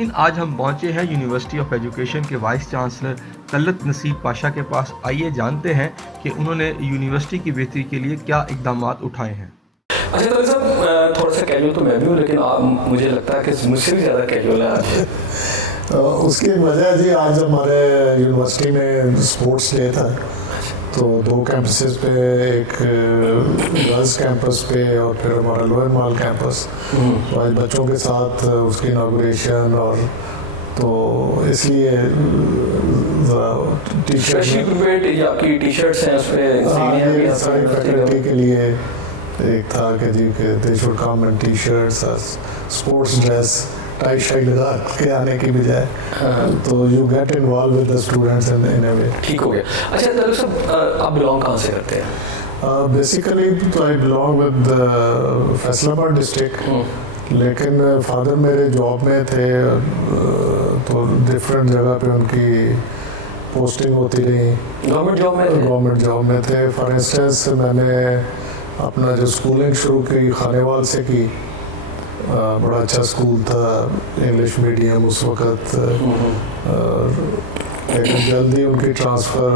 लेकिन आज हम पहुंचे हैं यूनिवर्सिटी ऑफ एजुकेशन के वाइस चांसलर तलत नसीब पाशा के पास। आइए जानते हैं कि उन्होंने यूनिवर्सिटी की बेहतरी के लिए क्या इकदाम उठाए हैं। अच्छा तो साहब, थोड़ा सा कैजुअल तो मैं भी हूँ, लेकिन मुझे लगता है कि मुझसे भी ज़्यादा कैजुअल है आज। उसकी वजह जी, आज हमारे यूनिवर्सिटी में स्पोर्ट्स डे था, तो 2 कैंपसेस पे, एक गर्ल्स कैंपस पे और फिर हमारा लोअर माल कैंपस, तो आज बच्चों के साथ उसकी इनागुरेशन, और तो इसलिए आपकी टी शर्ट्स हैं उस पे सारी फैकल्टी के लिए एक था कि जी कि they should come in T shirts, sports dress, tie शाई लगा के आने की बजाय, तो you get involve with the students in a way. ठीक हो गया। अच्छा तो साहब, आप बिलोंग कहाँ से करते हैं? बेसिकली तो I belong with Faisalabad district, लेकिन फादर मेरे जॉब में थे, तो डिफरेंट जगह पे उनकी पोस्टिंग होती रही। गवर्नमेंट जॉब में थे। फॉर इंस्टेंस मैंने अपना जो स्कूलिंग शुरू की खानेवाल से की, बड़ा अच्छा स्कूल था, इंग्लिश मीडियम उस वक़्त, लेकिन जल्दी उनकी ट्रांसफ़र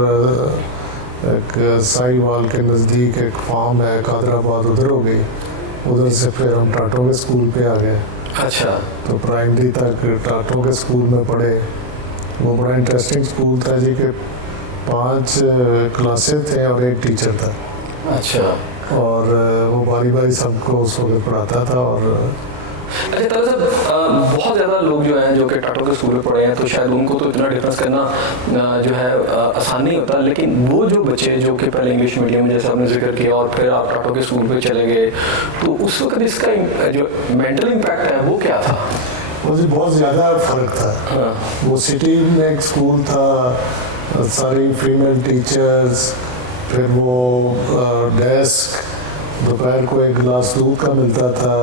एक साहिवाल के नज़दीक एक फार्म है कादराबाद, उधर हो गई। उधर से फिर हम टाटो के स्कूल पे आ गए। अच्छा। तो प्राइमरी तक टाटो के स्कूल में पढ़े। वो बड़ा इंटरेस्टिंग स्कूल था जी कि 5 क्लासें थे और 1 टीचर था। अच्छा। और वो बारी बारी सबको उस वक्त पढ़ाता था। और अच्छा तो सर, बहुत ज़्यादा लोग जो हैं जो कि टाटो के स्कूल में पढ़े हैं, तो शायद उनको तो इतना डिफरेंस करना जो है आसान नहीं होता, लेकिन वो जो बच्चे जो कि पहले इंग्लिश मीडियम में जैसे आपने जिक्र किया और फिर आप टाटो के स्कूल पे चले गए, तो उस वक्त इसका जो मेंटल इम्पैक्ट है वो क्या था? वो जी बहुत ज़्यादा फ़र्क था। हाँ। वो सिटी में एक स्कूल था, सारी फीमेल टीचर्स, फिर वो डेस्क, दोपहर को 1 गिलास दूध का मिलता था,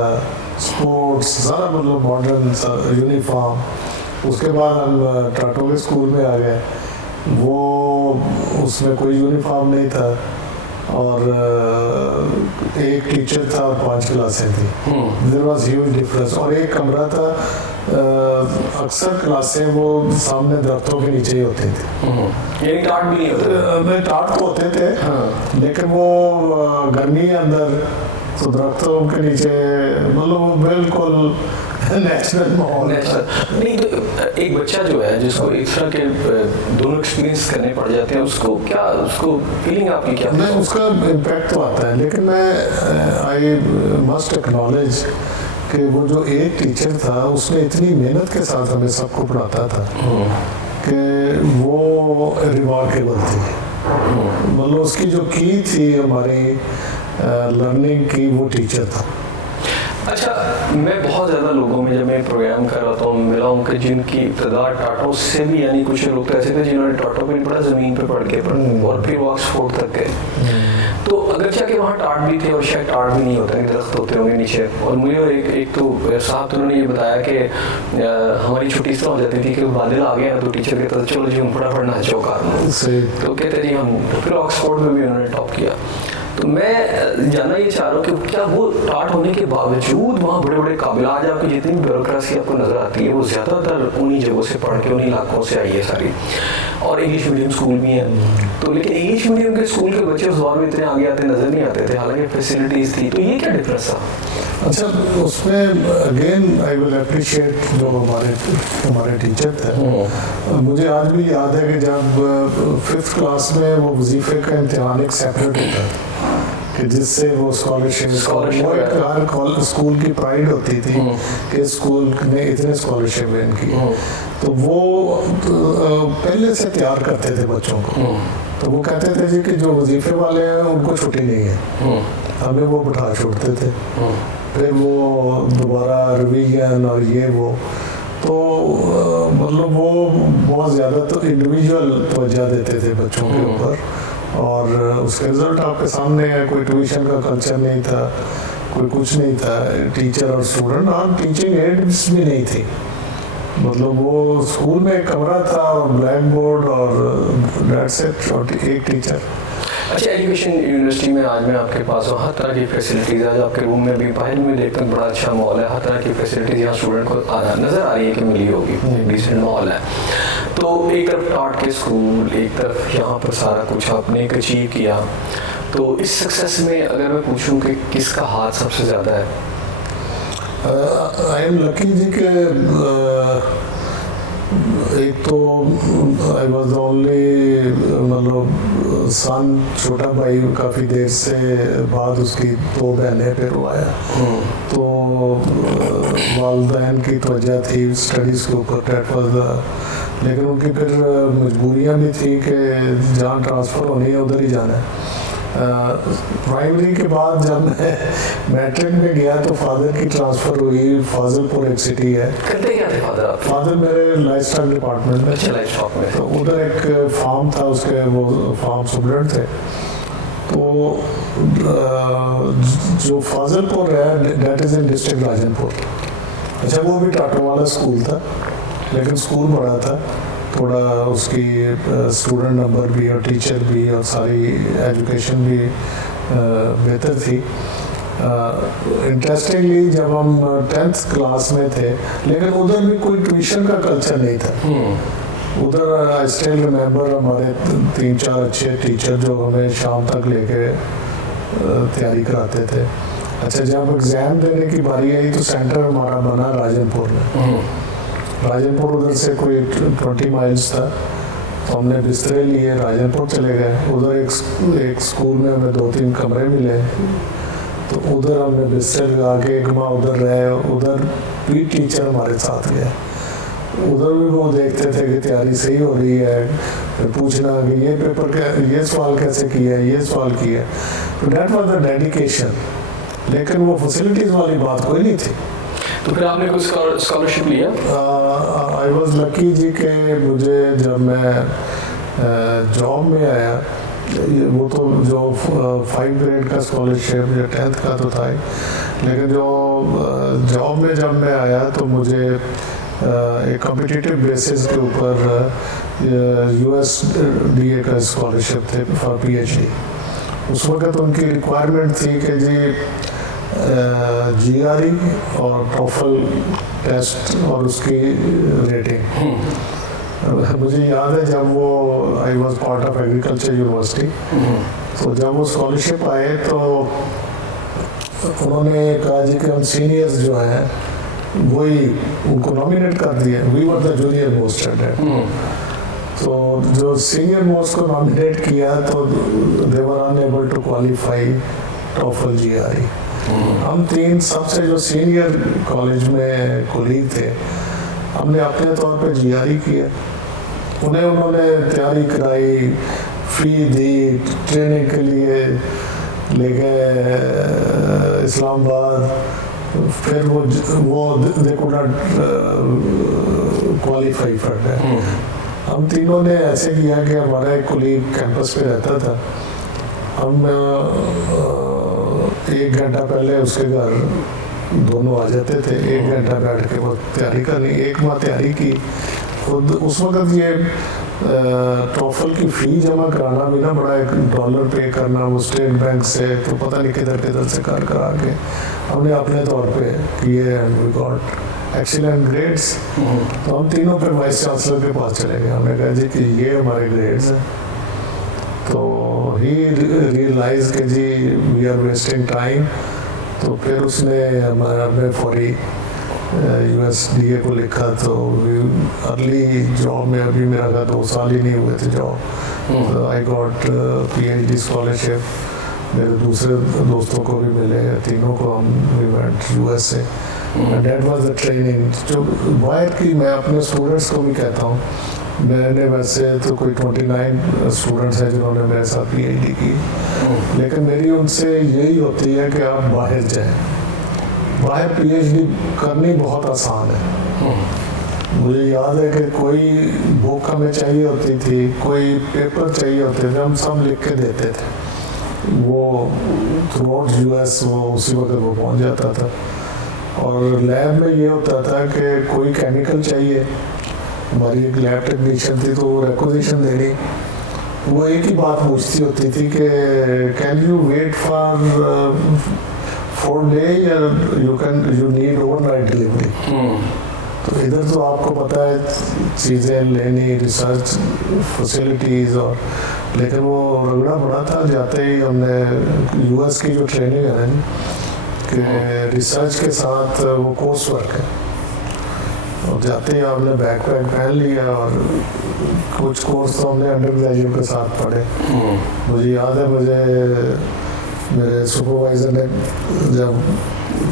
स्पोर्ट्स, सारा मतलब मॉडर्न यूनिफॉर्म। उसके बाद हम टाटो के स्कूल में आ गए, वो उसमें कोई यूनिफॉर्म नहीं था, और 1 टीचर था और 5 क्लासें थी। There was huge difference. और एक कमरा था, अक्सर क्लासें वो सामने दरख्तों के नीचे ही होती थी। यानी टाट भी नहीं होते? टाट तो होते थे, लेकिन वो गर्मी अंदर, तो दरख्तों के नीचे, मतलब वो बिल्कुल नेचुरल माहौल। नहीं तो एक बच्चा जो है जिसको इस तरह के दोनों एक्सपीरियंस करने पड़ जाते हैं, उसको फीलिंग आपकी क्या? नहीं, उसका इम्पैक्ट तो आता है, लेकिन मैं आई मस्ट एक्नॉलेज कि वो जो एक टीचर था, उसने इतनी मेहनत के साथ हमें सबको पढ़ाता था कि वो रिमार्केबल थी। मतलब उसकी जो की थी हमारी लर्निंग की, वो टीचर था। अच्छा, मैं बहुत ज़्यादा लोगों में जब मैं प्रोग्राम कर रहा हूँ मिला हूँ कि जिनकी इब्तदा टाटो से भी, यानी कुछ लोग तो ऐसे थे जिन्होंने टाटो पे पढ़ा, ज़मीन पे पढ़ के और फिर ऑक्सफोर्ड तक गए। तो अगरचे कि वहाँ टाट भी थे और शायद टाट भी नहीं होता है, दरख्त होते होंगे नीचे। और मुझे एक तो साहब तो उन्होंने ये बताया कि हमारी छुट्टी इस तरह हो जाती थी कि बादल आ गए, तो टीचर कहता था चलो जी हम फटाफट नाचो कार में, तो कहते जी हम। फिर ऑक्सफोर्ड में भी उन्होंने टॉप किया। तो मैं जानना ये चाह रहा हूँ कि क्या वो टाट होने के बावजूद वहाँ बड़े बड़े काबिल, आज आपकी जितनी भी ब्यूरोक्रेसी आपको नज़र आती है, वो ज़्यादातर उन्हीं जगहों से पढ़ के, उन्हीं इलाकों से आई है सारी, और इंग्लिश मीडियम स्कूल भी हैं। तो लेकिन इंग्लिश मीडियम के स्कूल के बच्चे उस दौर में इतने आगे आते नज़र नहीं आते थे, हालांकि फैसिलिटीज़ थी। तो ये क्या डिफरेंस था? अच्छा, उसमें अगेन आई विल अप्रिशिएट जो हमारे टीचर थे। मुझे आज भी याद है कि जब 5th क्लास में वो वजीफे का इम्तिहान एक सेपरेट होता था, कि जिससे वो स्कॉलरशिप हर स्कूल की प्राइड होती थी कि स्कूल ने इतने स्कॉलरशिप इनकी, तो वो पहले से तैयार करते थे बच्चों को। तो वो कहते थे जी कि जो वजीफे वाले हैं उनको छुट्टी नहीं है, हमें वो बिठा छोड़ते थे। फिर वो दोबारा रिवीजन और ये वो, तो मतलब वो बहुत ज़्यादा तो इंडिविजुअल तवज्जो देते थे बच्चों के ऊपर, और उसके रिजल्ट आपके सामने है। कोई ट्यूशन का कल्चर नहीं था, कोई कुछ नहीं था, टीचर और स्टूडेंट, और टीचिंग एड्स भी नहीं थी। मतलब वो स्कूल में एक कमरा था और ब्लैक बोर्ड और दैट्स इट, और एक टीचर। अच्छा, एजुकेशन यूनिवर्सिटी में आज मैं आपके पास हूँ, हर तरह की फैसिलिटीज़ आज आपके रूम में भी, बाहर में देखता हूँ बड़ा अच्छा माहौल है, हर तरह की फैसिलिटीज़ यहाँ स्टूडेंट को नज़र आ रही है कि मिली होगी, डिसेंट माहौल है। तो एक तरफ टाट के स्कूल, एक तरफ यहाँ पर सारा कुछ आपने एक अचीव किया, तो इस सक्सेस में अगर मैं पूछूं कि किसका हाथ सबसे ज़्यादा है? आई एम लकी जी के एक तो आई वॉज द ओनली मतलब सन, छोटा भाई, काफ़ी देर से बाद उसकी 2 बहनें फिर वो आया, तो वालदैन की तवज्जो थी स्टडीज़ के ऊपर, डेट वाज द, लेकिन उनकी फिर मजबूरियाँ भी थी कि जहाँ ट्रांसफ़र होनी है उधर ही जाना है। प्राइमरी के बाद जब मैं मैट्रिक में गया तो फादर की ट्रांसफ़र हुई, फाजिलपुर एक सिटी है। करते क्या थे फादर आप? फादर मेरे लाइफ स्टाइल डिपार्टमेंट में। अच्छा, लाइफ स्टॉक में। तो उधर एक फार्म था, उसके वो फार्म सुपरडेंट थे। तो जो फाजिलपुर है that is in district Rajanpur. अच्छा, वो भी टाटो वाला स्कूल था, लेकिन स्कूल बड़ा था, थोड़ा उसकी स्टूडेंट नंबर भी और टीचर भी और सारी एजुकेशन भी बेहतर थी। इंटरेस्टिंगली जब हम 10th क्लास में थे, लेकिन उधर भी कोई ट्यूशन का कल्चर नहीं था। उधर आई स्टिल रिमेंबर हमारे 3-4 अच्छे टीचर जो हमें शाम तक लेके तैयारी कराते थे। अच्छा, जब एग्ज़ाम देने की बारी आई तो सेंटर हमारा बना राजनपुर में। राजनपुर उधर से कोई 20 माइल्स था, तो हमने बिस्तरे लिए, राजनपुर चले गए। उधर एक स्कूल में हमें 2-3 कमरे मिले, तो उधर हमने बिस्तर लगा के एक माह उधर रहे। उधर भी टीचर हमारे साथ गया, उधर भी वो देखते थे कि तैयारी सही हो रही है, फिर पूछना कि ये पेपर क्या, ये सवाल कैसे किया है, ये सवाल किया। तो डेट वाज द डेडिकेशन, लेकिन वो फैसिलिटीज़ वाली बात कोई नहीं थी। तो फिर आपने कुछ स्कॉलरशिप लिया? आई वॉज लकी जी के मुझे जब मैं जॉब में आया, वो तो जो 5 ग्रेड का स्कॉलरशिप या 10th का तो था ही, लेकिन जो जॉब में जब मैं आया तो मुझे एक कॉम्पिटिटिव बेसिस के ऊपर USDA का स्कॉलरशिप थे फॉर PhD। उस वक्त उनकी रिक्वायरमेंट थी कि जी GRE और टॉफल टेस्ट और उसकी रेटिंग। मुझे याद है जब वो I was part of agriculture university, तो जब वो स्कॉलरशिप आए तो उन्होंने कहा जी कि हम सीनियर्स जो हैं वही उनको नॉमिनेट कर दिए। We were the junior most at that. तो जो सीनियर मोस्ट को नॉमिनेट किया तो they were unable to qualify TOEFL GRE। हम 3 सबसे जो सीनियर कॉलेज में कोलीग थे, हमने अपने तौर पे GRE किया। उन्होंने तैयारी कराई, फी दी, ट्रेनिंग के लिए ले गए इस्लामाबाद, फिर वो they could not qualify for that. हम तीनों ने ऐसे किया कि हमारा एक कोलीग कैंपस पे रहता था, हम 1 घंटा पहले उसके घर दोनों आ जाते थे, 1 घंटा बैठ के वो तैयारी करनी। 1 माह तैयारी की खुद। उस वक्त ये टॉफल की फ़ी जमा कराना भी ना बड़ा, $1 पे करना वो स्टेट बैंक से, तो पता नहीं किधर किधर से कर करा के हमने अपने तौर पे किए and we got excellent grades. तो हम तीनों फिर वाइस चांसलर के पास चले गए। हमने कहा जी कि ये हमारे ग्रेड्स हैं। तो ही रियलाइज कि जी वी आर वेस्टिंग टाइम। तो फिर उसने हमें फौरी USDA को लिखा। तो अर्ली जॉब में अभी मेरा 2 साल ही नहीं हुए थे job. I got PhD scholarship. मेरे दूसरे दोस्तों को भी मिले, तीनों को हम we went USA। That was the training जो बाहर की। मैं अपने स्टूडेंट्स को भी कहता हूँ, मैंने वैसे तो कोई 29 स्टूडेंट्स हैं जिन्होंने मेरे साथ PhD की, लेकिन मेरी उनसे यही होती है कि आप बाहर जाएं। बाहर PhD करनी बहुत आसान है। मुझे याद है कि कोई बुक हमें चाहिए होती थी, कोई पेपर चाहिए होते थे, हम सब लिख के देते थे। वो थ्रू आउट US वो उसी वक्त वो पहुंच जाता था। और लैब में ये होता था कि कोई केमिकल चाहिए, हमारी एक लैब टेक्नीशियन थी तो वो रिक्वेजिशन देनी, वो एक ही बात पूछती होती थी कि can you wait for 4 days या यू नीड ओवरनाइट डिलीवरी। तो इधर तो आपको पता है चीज़ें लेनी, रिसर्च फैसिलिटीज़, और लेकिन वो रगड़ा बड़ा था। जाते ही हमने यूएस की जो ट्रेनिंग है ना कि रिसर्च के साथ वो कोर्स वर्क है, और जाते ही आपने बैकपैक पहन लिया और कुछ कोर्स तो हमने अंडर ग्रेजुएट के साथ पढ़े। मुझे याद है, मेरे सुपरवाइज़र ने जब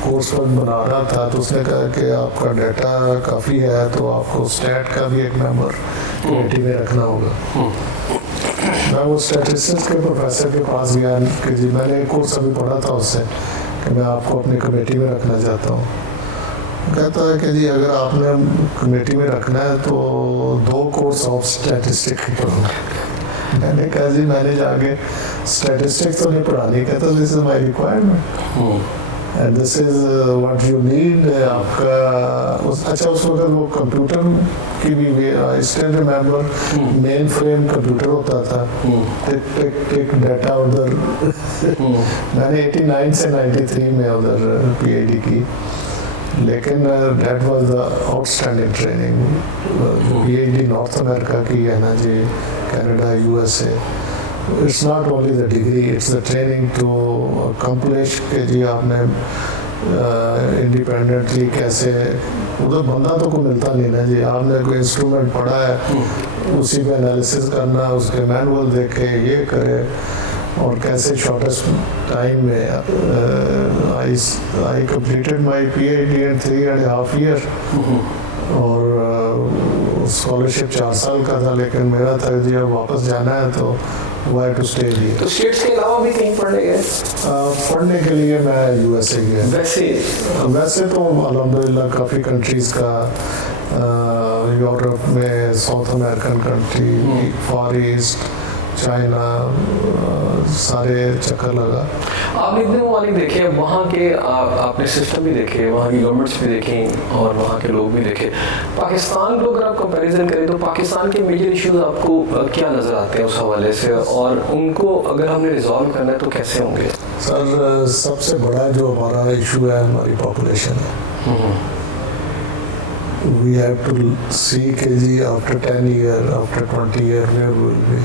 कोर्स वर्क बना रहा था तो उसने कहा कि आपका डाटा काफ़ी है तो आपको स्टैट का भी एक मेंबर कमेटी में रखना होगा। मैं वो स्टैटिस्टिक्स के प्रोफेसर के पास गया कि जी मैंने एक कोर्स अभी पढ़ा था उससे कि मैं आपको अपनी कमेटी में रखना चाहता हूँ। कहता है कि जी अगर आपने कमेटी में रखना है तो 2 कोर्स ऑफ स्टैटिस्टिक्स पढ़ो। मैंने कहा जी मैंने जाके स्टैटिस्टिक्स तो नहीं पढ़ानी। कहता this is my requirement and this is what you need. आपका अच्छा उस वक्त वो कंप्यूटर की भी still remember main frame computer होता था, टिक टिक टिक डाटा उधर। मैंने 89 से 93 में उधर पीएचडी की, लेकिन that was the outstanding training. PhD North America की है ना जी, Canada, USA. It's not only the degree, it's the training to accomplish कि जी आपने इंडिपेंडेंटली कैसे, उधर बंदा तो कोई मिलता नहीं ना जी। आपने कोई इंस्ट्रूमेंट पढ़ा है, उसी पे एनालिसिस करना, उसके मैनुअल देखे, ये करे, और कैसे शॉर्टेस्ट टाइम में I completed my PhD in 3.5 years, और स्कॉलरशिप 4 साल का था, लेकिन मेरा था जी अब वापस जाना है तो वाई टू स्टे हियर। तो स्टेट्स के अलावा भी कहीं पढ़ने गए? पढ़ने के लिए मैं यूएसए गया। वैसे तो अल्हम्दुलिल्लाह काफ़ी कंट्रीज़ का, यूरोप में, साउथ अमेरिकन कंट्री, फार ईस्ट, चाइना, सारे चक्कर लगा। आपने इतने ममालिक देखे, वहाँ के आपने सिस्टम भी देखे, वहाँ की गवर्नमेंट्स भी देखी और वहाँ के लोग भी देखे। पाकिस्तान को अगर आप कंपैरिजन करें तो पाकिस्तान के मेजर इश्यूज आपको क्या नज़र आते हैं उस हवाले से, और उनको अगर हमने रिजॉल्व करना है तो कैसे होंगे? सर सबसे बड़ा जो हमारा इशू है हमारी पॉपुलेशन है। वी हैव टू सी के जी after 10 years, after 20 years where will be.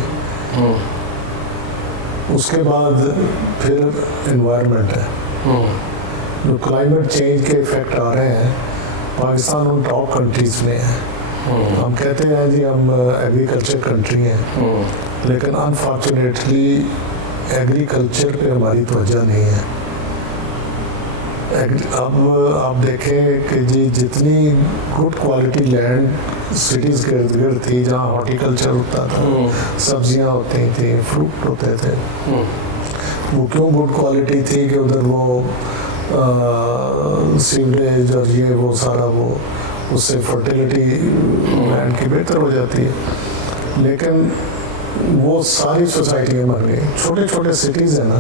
उसके बाद फिर एनवायरनमेंट है, जो क्लाइमेट चेंज के इफेक्ट आ रहे हैं। पाकिस्तान उन टॉप कंट्रीज में है। हम कहते हैं जी हम एग्रीकल्चर कंट्री हैं, लेकिन अनफॉर्चुनेटली एग्रीकल्चर पे हमारी तवज्जो नहीं है। अब आप देखें कि जी जितनी गुड क्वालिटी लैंड सिटीज़ के इर्द गिर्द थी, जहाँ हॉर्टिकल्चर होता था, सब्जियाँ होती थी, फ्रूट होते थे, वो क्यों गुड क्वालिटी थी कि उधर वो सीवरेज और ये वो सारा वो, उससे फर्टिलिटी लैंड की बेहतर हो जाती है। लेकिन वो सारी सोसाइटियाँ बन गई, छोटे छोटे सिटीज़ है ना,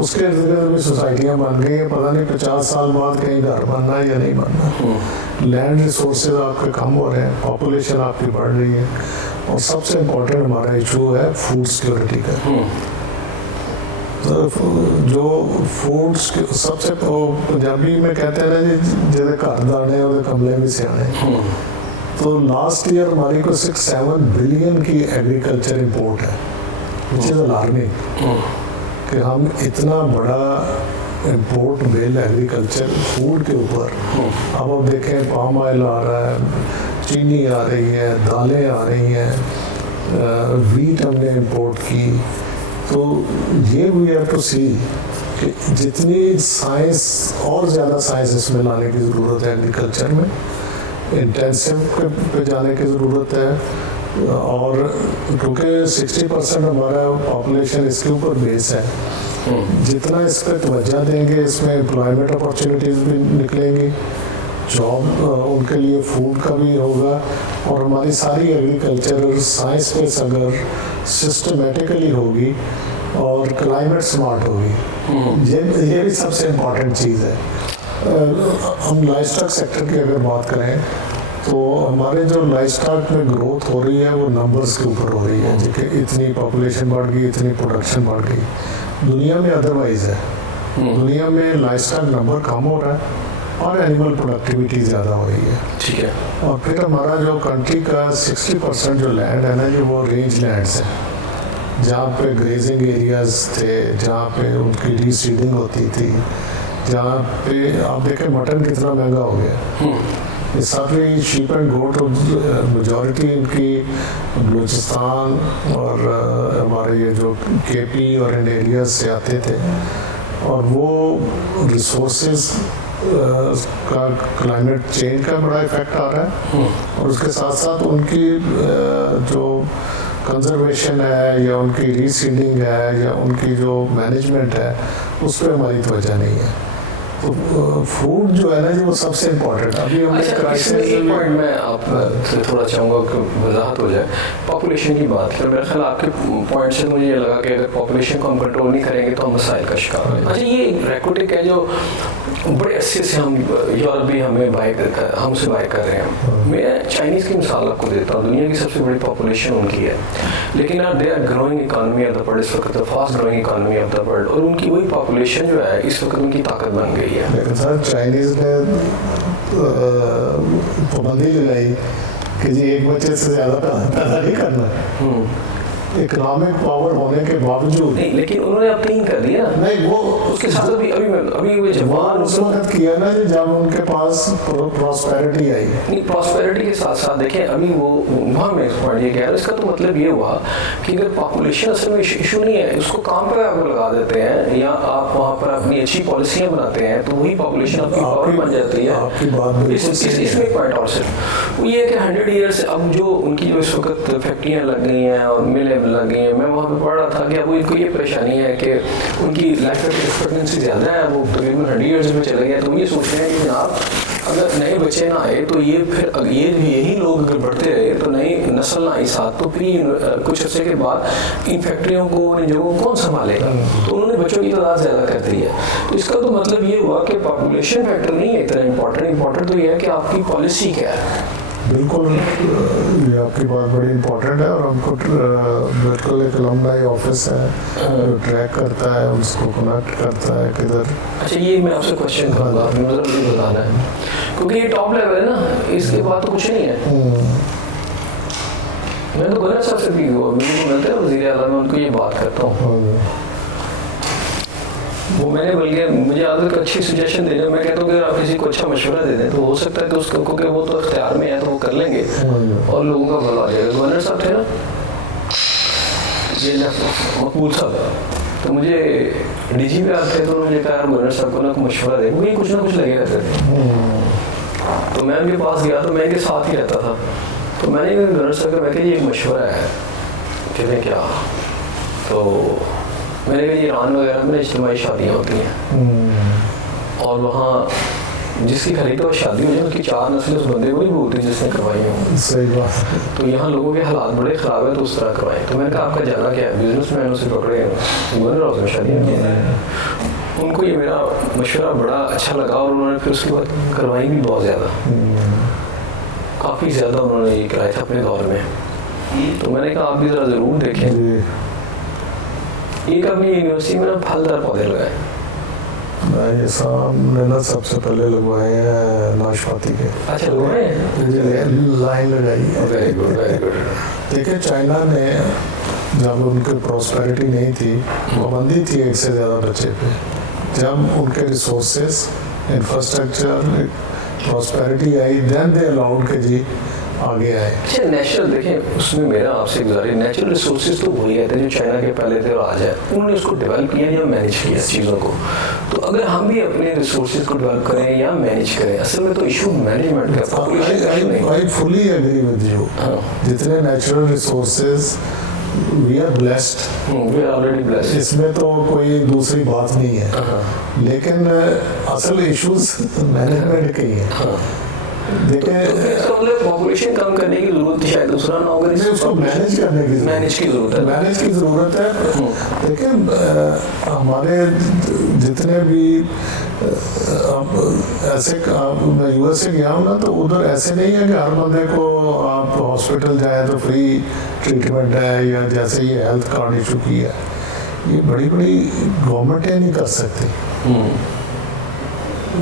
उसके इर्द गिर्द भी सोसाइटियाँ बन गई हैं। पता नहीं 50 साल बाद कहीं घर बनना है या नहीं बनना। लैंड रिसोर्सेज आपके कम हो रहे हैं, पॉपुलेशन आपकी बढ़ रही है, और सबसे इम्पोर्टेंट हमारा इशू है फूड सिक्योरिटी का। तो जो फूड सबसे पंजाबी में कहते हैं ना जी, जैसे घर दाने और कमले भी सियाने। तो लास्ट ईयर हमारी को 6-7 बिलियन की एग्रीकल्चर इंपोर्ट है, विच इज़ अलार्मिंग कि हम इतना बड़ा इंपोर्ट बिल एग्रीकल्चर फूड के ऊपर। अब आप देखें पाम ऑयल आ रहा है, चीनी आ रही है, दालें आ रही हैं, वीट हमने इंपोर्ट की। तो ये वी हैव टू सी कि जितनी साइंस और ज़्यादा साइंस इसमें लाने की ज़रूरत है, एग्रीकल्चर में इंटेंसिव पे जाने की ज़रूरत है। और क्योंकि 60% हमारा पॉपुलेशन इसके ऊपर बेस है, जितना इस पर तवज्जो देंगे इसमें एम्प्लॉयमेंट अपॉर्चुनिटीज़ भी निकलेंगी, जॉब उनके लिए फूड का भी होगा, और हमारी सारी एग्रीकल्चर साइंस बेस अगर सिस्टमेटिकली होगी और क्लाइमेट स्मार्ट होगी, ये भी सबसे इम्पॉर्टेंट चीज़ है। हम लाइवस्टॉक सेक्टर की अगर बात करें तो हमारे जो लाइफस्टाइल में ग्रोथ हो रही है वो नंबर्स के ऊपर हो रही है, देखिए इतनी पॉपुलेशन बढ़ गई, इतनी प्रोडक्शन बढ़ गई। दुनिया में अदरवाइज है, दुनिया में लाइफस्टाइल नंबर कम हो रहा है और एनिमल प्रोडक्टिविटी ज़्यादा हो रही है। ठीक है। और फिर हमारा जो कंट्री का 60% जो लैंड है ना, जो वो रेंज लैंड्स है, जहाँ पे ग्रेजिंग एरियाज थे, जहाँ पे उनकी रीसीडिंग होती थी, जहाँ पे आप देखें मटन कितना महंगा हो गया। ये सारी शीप एंड गोट मेजॉरिटी इनकी बलूचिस्तान और हमारे ये जो केपी और इन एरियाज से आते थे, और वो रिसोर्सेज का क्लाइमेट चेंज का बड़ा इफेक्ट आ रहा है, और उसके साथ साथ उनकी जो कंजर्वेशन है या उनकी रीसीडिंग है या उनकी जो मैनेजमेंट है उस पर हमारी तवज्जो नहीं है। तो फूड जो है ना जी वो सबसे इम्पोर्टेंट। अभी हमने इसमें एक पॉइंट मैं आप थोड़ा चाहूँगा कि वजाहत हो जाए। पॉपुलेशन की बात करें, मेरा ख्याल आपके पॉइंट से मुझे ये लगा कि अगर पॉपुलेशन को हम कंट्रोल नहीं करेंगे तो हम मसाइल का शिकार होंगे। अच्छा, ये रैकोटिक है जो बड़े अच्छे से हम यूरोप भी हमें हमसे बाय कर रहे हैं। मैं चाइनीज़ की मिसाल आपको देता हूँ, दुनिया की सबसे बड़ी पॉपुलेशन उनकी है, लेकिन यार they are growing economy of the world, इस वक्त fast growing economy of the world, और उनकी वही पॉपुलेशन जो है इस वक्त उनकी ताकत बन गई है। लेकिन सर चाइनीज़ ने पाबंदी लगाई कि जी एक बच्चे से ज़्यादा पैदा नहीं करना, इकोनॉमिक पावर होने के बावजूद। नहीं, लेकिन उन्होंने अब तीन कर दिया। नहीं, वो उसके साथ अभी वो जवान उस वक्त किया ना जी जब उनके पास प्रॉस्पेरिटी आई। नहीं, प्रॉस्पेरिटी के साथ साथ देखें अभी वो वहाँ में पॉइंट ये कह रहा है, इसका तो मतलब ये हुआ कि अगर पॉपुलेशन असल में इशू नहीं है, उसको काम पर आप लगा देते हैं या आप वहाँ पर अपनी अच्छी पॉलिसियाँ बनाते हैं तो वही पॉपुलेशन आपकी पावर बन जाती है। आपकी बात इसमें एक पॉइंट और सिर्फ वो ये है कि 100 ईयर्स अब जो उनकी जो इस वक्त फैक्ट्रियाँ लग गई हैं और मिलें लग गई हैं, मैं वहाँ पे पढ़ रहा था कि अब इनको ये परेशानी है कि उनकी लाइफ एक्सपेक्टेंसी ज़्यादा है, वो तकरीबन 100 ईयर्स में चले गए। तो ये सोच रहे हैं कि जनाब अगर नए बच्चे ना आए तो ये फिर यही लोग अगर बढ़ते रहे तो नई नस्ल ना आई साथ, तो फिर कुछ अर्से के बाद इन फैक्ट्रियों को इन जगहों को कौन संभालेगा। तो उन्होंने बच्चों की तादाद ज़्यादा कर दी है। तो इसका तो मतलब ये हुआ कि पॉपुलेशन फैक्टर नहीं है इतना इम्पोर्टेंट तो ये है कि आपकी पॉलिसी क्या है। बिल्कुल, ये आपकी बात बड़ी इम्पोर्टेंट है, और हमको बिल्कुल एक अलमनाई ऑफिस है जो ट्रैक करता है, उसको कनेक्ट करता है किधर। अच्छा, ये मैं आपसे क्वेश्चन करूँगा, मुझे ये बताना है क्योंकि ये टॉप लेवल है ना, इसके बाद तो कुछ नहीं है। मैं तो गवर्नर साहब से भी मिलते हैं वज़ीर आज़म में, उनको ये बात करता हूँ, वो मैंने बल्कि मुझे आदत अच्छी सजेशन देने, मैं कहता हूँ कि आप किसी को अच्छा मशवरा दे दें तो हो सकता है कि उसको क्योंकि वो तो इख्तियार में है तो वो कर लेंगे और लोगों का भला हो जाएगा। गवर्नर साहब थे ना ये मकबूल साहब, तो मुझे डीजी पे आते तो मुझे कहा गवर्नर साहब को ना मशवरा दे, मुझे कुछ ना कुछ लगे रहते थे। तो मैं उनके पास गया तो मैं इनके साथ ही रहता था, तो मैंने गवर्नर साहब को मैं कहा ये एक मशवरा है, कहते क्या, तो मैंने कहा ईरान वगैरह में इज्तिमाई शादियाँ होती हैं और वहाँ जिसकी खरीद तो शादी हो जाए उसकी 4 नस्लें उस बंदे को ही बोलती है जिसने करवाई हो। सही बात। तो यहाँ लोगों के हालात बड़े ख़राब है तो उस तरह करवाएं। तो मैंने कहा आपका जाना क्या है, बिजनेसमैन उसे पकड़े गवर्नर हाउस में शादी नहीं। उनको ये मेरा मशवरा बड़ा अच्छा लगा और उन्होंने फिर उसके बाद करवाई भी बहुत ज़्यादा, काफ़ी ज़्यादा उन्होंने ये कराया था अपने दौर में। तो मैंने कहा आप भी ज़रा ज़रूर देखें। एक अपनी यूनिवर्सिटी में ना फलदार पौधे लगाए, ये सामने ना सबसे पहले लगवाए हैं नाशपाती के। अच्छा, लगवाए लाइन लगाई है। Very good very good. देखिए चाइना ने जब उनकी प्रॉस्पेरिटी नहीं थी, पाबंदी थी एक से ज़्यादा बच्चे पे, जब उनके रिसोर्सेस इंफ्रास्ट्रक्चर प्रॉस्पेरिटी आई देन दे अलाउड के जी आगे आए। अच्छा, नेचुरल देखें उसमें मेरा आपसे गुजारिश, नेचुरल रिसोर्सेज तो वही रहते हैं जो चाइना के पहले थे और आज है, उन्होंने उसको डेवलप किया या मैनेज किया चीज़ों को। तो अगर हम भी अपने रिसोर्सेज को डेवलप करें या मैनेज करें, असल में तो इशू मैनेजमेंट का। I fully agree with you, जितने natural resources we are blessed, we are already blessed, इसमें तो कोई दूसरी बात नहीं है, लेकिन असल इश्यूज मैनेजमेंट के ही है। देखिए इसका मतलब पॉपुलेशन कम करने की जरूरत शायद दूसरा ना होगा, उसको मैनेज करने की जरूरत है, मैनेज की ज़रूरत है। देखिए हमारे जितने भी अब ऐसे मैं यूएसए गया हूँ ना, तो उधर ऐसे नहीं है कि हर बंदे को आप हॉस्पिटल जाए तो फ्री ट्रीटमेंट है, या जैसे ये हेल्थ कार्ड इशू की है, ये बड़ी बड़ी गवर्नमेंटें नहीं कर सकती।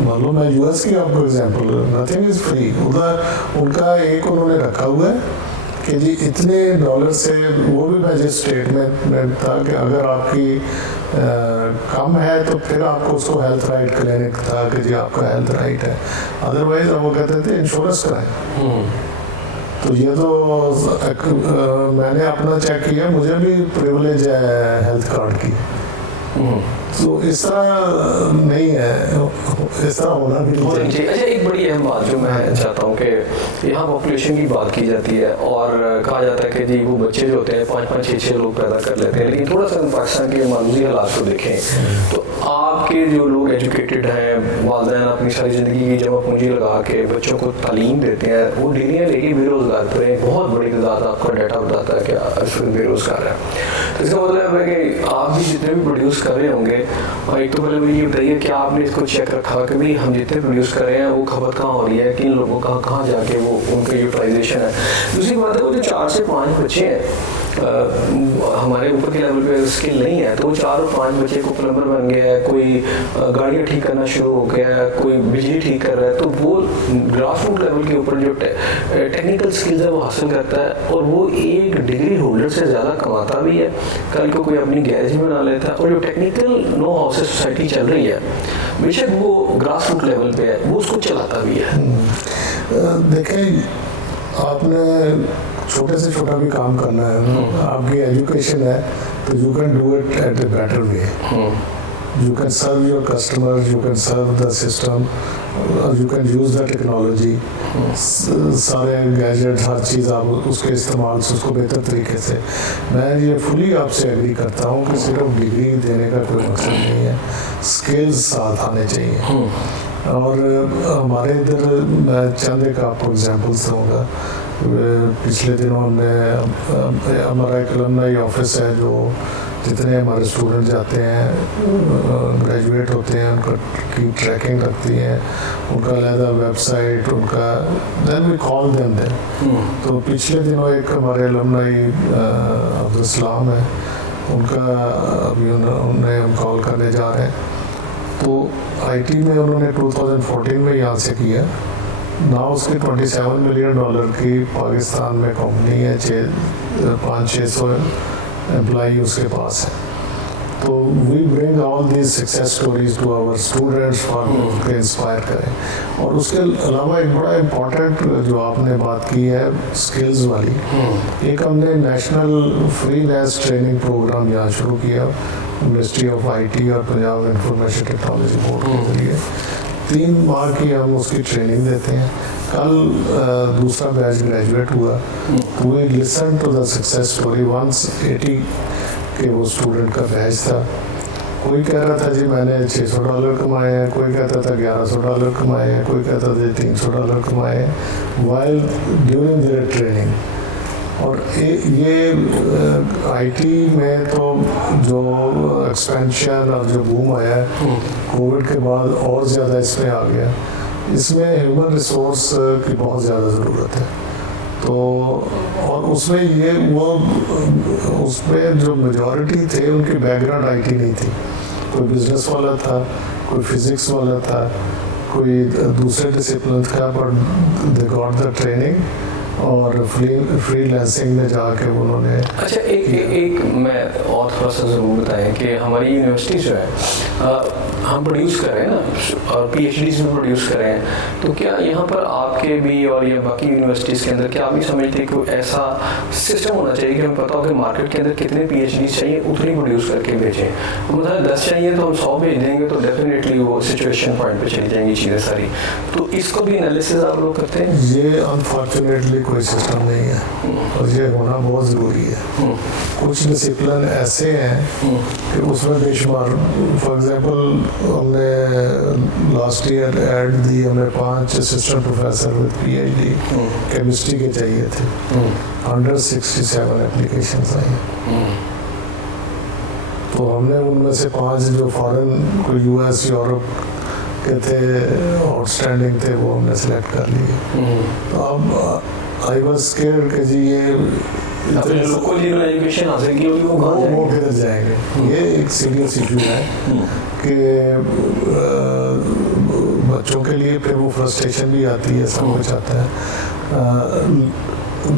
मान लो मैं यूएस की आपको एग्जांपल, नथिंग इज फ्री। उधर उनका एक उन्होंने रखा हुआ है कि जी इतने डॉलर से, वो भी बजट स्टेटमेंट में था कि अगर आपकी कम है तो फिर आपको उसको हेल्थ राइट क्लिनिक था कि जी आपका हेल्थ राइट है, अदरवाइज वो कहते थे इंश्योरेंस कराएं। तो ये तो मैंने अपना चेक किया, मुझे भी प्रिविलेज है हेल्थ कार्ड की। तो इस तरह नहीं है, इस तरह होना भी नहीं चाहिए। अच्छा, एक बड़ी अहम बात जो मैं चाहता हूँ कि यहाँ पॉपुलेशन की बात की जाती है और कहा जाता है कि जी वो बच्चे जो होते हैं 5-5, 6-6 लोग पैदा कर लेते हैं, लेकिन थोड़ा सा पाकिस्तान के मामूली हालात को देखें तो आपके जो लोग एजुकेटेड हैं, वालिदैन अपनी सारी ज़िंदगी की जमा पूंजी लगा के बच्चों को तालीम देते हैं, वो डिग्रियाँ लेके बेरोज़गार पर हैं। बहुत बड़ी तादाद आपका डाटा बताता है कि इस वक्त बेरोज़गार है। तो इसका मतलब है कि आप भी जितने भी प्रोड्यूस कर रहे होंगे, और एक तो पहले मुझे ये बताइए कि आपने इसको चेक रखा कि भाई हम जितने प्रोड्यूस कर रहे हैं वो खपत कहाँ हो रही है, किन लोगों का कहाँ जाके वो उनका यूटिलाइजेशन है। दूसरी बात है वो जो 4 से 5 बच्चे हैं हमारे ऊपर के लेवल पे स्किल नहीं है, तो वो 4 और 5 बच्चे को प्लम्बर बन गया है, कोई गाड़ियाँ ठीक करना शुरू हो गया है, कोई बिजली ठीक कर रहा है, तो वो ग्रास रूट लेवल के ऊपर जो टेक्निकल स्किल्स है वो हासिल करता है और वो एक डिग्री होल्डर से ज़्यादा कमाता भी है। कल को कोई अपनी गैरेज बना लेता है, और जो टेक्निकल नो हाउ से सोसाइटी चल रही है, बेशक वो ग्रास रूट लेवल पे है, वो उसको चलाता भी है। देखें, आपने छोटे से छोटा भी काम करना है, आपकी एजुकेशन है तो you can do it at a better way. You can serve your customer, you can serve the system, you can use the technology, सारे गैजेट, हर चीज़ आप उसके इस्तेमाल से उसको बेहतर तरीके से। मैं ये फुली आपसे एग्री करता हूँ कि सिर्फ डिग्री देने का कोई मकसद नहीं है, स्किल्स साथ आने चाहिए। और हमारे इधर मैं चंद एक आपको एग्जांपल्स दूँगा। पिछले दिनों हमने हमारा एक अलुमनाई ऑफिस है, जो जितने हमारे स्टूडेंट जाते हैं, ग्रेजुएट होते हैं, उनका की ट्रैकिंग रखती हैं, उनका अलहदा वेबसाइट, उनका then we call them then. तो पिछले दिनों एक हमारे अलुमनाई अब्दुल सलाम है, उनका अभी उन्हें हम कॉल करने जा रहे हैं। तो आईटी में उन्होंने 2014 में यहाँ से किया ना, उसके $27 मिलियन की पाकिस्तान में कंपनी है, 500-600 एम्प्लॉई उसके पास है। तो we bring all these success stories to our students for के इंस्पायर करें। और उसके अलावा एक बड़ा इम्पोर्टेंट जो आपने बात की है स्किल्स वाली, एक हमने नेशनल फ्रीलांस ट्रेनिंग प्रोग्राम यहाँ शुरू किया मिनिस्ट्री ऑफ आईटी और पंजाब इंफॉर्मेशन टेक्नोलॉजी बोर्ड के जरिए। 3 माह की हम उसकी ट्रेनिंग देते हैं। कल दूसरा बैच ग्रेजुएट हुआ, तो we listen to the success story. 180 के वो स्टूडेंट का बैच था। कोई कह रहा था जी मैंने $600 कमाए हैं, कोई कहता था $1100 कमाए हैं, कोई कहता था $300 कमाए हैं वाइल ड्यूरिंग देयर ट्रेनिंग। और ये आईटी में तो जो एक्सपेंशन और जो बूम आया है कोविड के बाद और ज़्यादा इसमें आ गया, इसमें ह्यूमन रिसोर्स की बहुत ज़्यादा ज़रूरत है। तो और उसमें ये वो उसमें जो मेजॉरिटी थे उनकी बैकग्राउंड आईटी नहीं थी, कोई बिजनेस वाला था, कोई फिजिक्स वाला था, कोई दूसरे डिसिप्लिन का, but they got the training और फ्रीलांसिंग में जाके उन्होंने। अच्छा, एक मैं और थोड़ा सा ज़रूर बताएं कि हमारी यूनिवर्सिटी जो है हम प्रोड्यूस कर रहे हैं ना, और पीएचडीज़ में प्रोड्यूस कर रहे हैं, तो क्या यहाँ पर आपके भी और या बाकी यूनिवर्सिटीज़ के अंदर क्या आप भी समझते हैं कि ऐसा सिस्टम होना चाहिए कि हमें पता हो कि मार्केट के अंदर कितने पीएचडीज़ चाहिए, उतनी प्रोड्यूस करके भेजें। तो मतलब 10 चाहिए तो हम 100 भेज देंगे, तो डेफिनेटली वो सिचुएशन पॉइंट पर चली जाएंगी चीज़ें सारी। तो इसको भी एनालिसिस आप लोग करते हैं? ये अनफॉर्चुनेटली कोई सिस्टम नहीं है, और ये होना बहुत ज़रूरी है। कुछ डिसिप्लिन ऐसे हैं कि उसमें बेशुमार, फॉर एग्जांपल हमने लास्ट ईयर ऐड दी, हमें 5 assistant professor with PhD chemistry के चाहिए थे। 167 एप्लीकेशंस आई। तो हमने उनमें से 5 जो फॉरेन, यूएस, यूरोप के थे आउटस्टैंडिंग थे, वो हमने सेलेक्ट कर लिए। तो अब आई वाज स्केयर्ड कि जी ये लोकल एजुकेशन हासिल की होगी वो किधर जाएंगे। ये एक सीरियस इशू है कि बच्चों के लिए फिर वो फ्रस्ट्रेशन भी आती है, सब कुछ आता है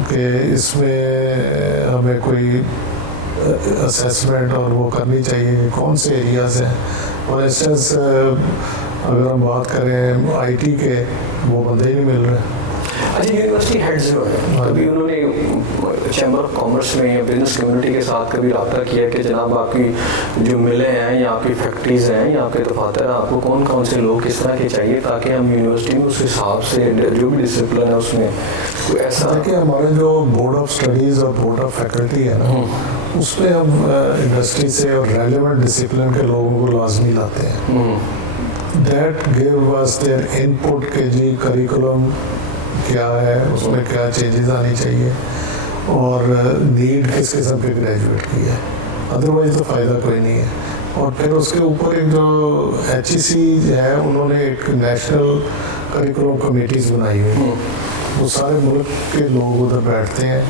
कि इसमें हमें कोई असेसमेंट और वो करनी चाहिए कि कौन से एरियाज हैं। फॉर इंस्टेंस अगर हम बात करें आईटी के, वो बंदे ही नहीं मिल रहे। अच्छा, यूनिवर्सिटी हेड्स जो है, कभी उन्होंने चैम्बर ऑफ कॉमर्स में या बिजनेस कम्युनिटी के साथ कभी रब्ता किया कि जनाब आपकी जो मिलें हैं या आपकी फैक्ट्रीज हैं या आपके दफातर हैं, आपको कौन कौन से लोग किस तरह के चाहिए ताकि हम यूनिवर्सिटी में उस हिसाब से जो भी डिसिप्लिन है उसमें कोई ऐसा। देखिए, हमारे जो बोर्ड ऑफ स्टडीज़ और बोर्ड ऑफ फैकल्टी है ना, उसमें हम इंडस्ट्री से और रेलेवेंट डिसिप्लिन के लोगों को लाजमी लाते हैं। That give us there input के जी करिकुलम क्या है, उसमें क्या चेंजेस आनी चाहिए और नीड किस किस्म के ग्रेजुएट की है, अदरवाइज तो फ़ायदा कोई नहीं है। और फिर उसके ऊपर एक जो HEC है, उन्होंने एक नेशनल करिकुलम कमेटीज़ बनाई हुई है, वो सारे मुल्क के लोग उधर बैठते हैं।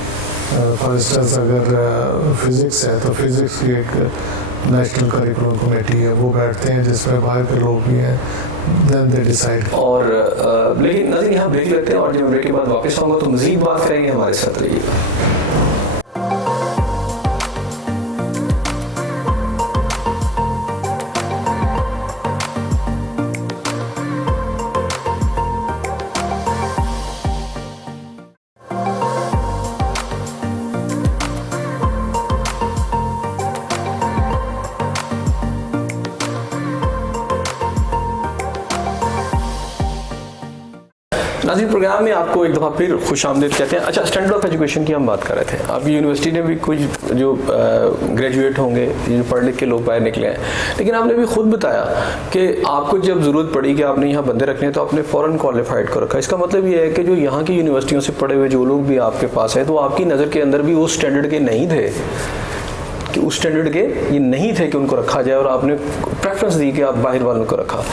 फॉर इंस्टेंस अगर फिज़िक्स है तो फिज़िक्स की एक नेशनल करिकुलम कमेटी है, वो बैठते हैं जिसमें बाहर के लोग भी हैं, देन दे डिसाइड। और लेकिन नाज़रीन, यहाँ ब्रेक लेते हैं और जब ब्रेक के बाद वापस आऊँगा तो मज़ीद बात करेंगे, हमारे साथ रहिए। नाज़रीन, प्रोग्राम में आपको एक दफ़ा फिर खुश आमदीद कहते हैं। अच्छा, स्टैंडर्ड ऑफ एजुकेशन की हम बात कर रहे थे। अब यूनिवर्सिटी ने भी कुछ जो ग्रेजुएट होंगे, जो पढ़ लिख के लोग बाहर निकले हैं, लेकिन आपने भी खुद बताया कि आपको जब ज़रूरत पड़ी कि आपने यहाँ बंदे रखने हैं तो आपने फ़ौरन क्वालिफाइड को रखा। इसका मतलब ये है कि जो यहाँ की यूनिवर्सिटियों से पढ़े हुए जो लोग भी आपके पास हैं, तो आपकी नज़र के अंदर भी उस स्टैंडर्ड के नहीं थे, कि उस स्टैंडर्ड के ये नहीं थे कि उनको रखा जाए, और आपने प्रेफरेंस दी कि आप बाहर वालों को रखा।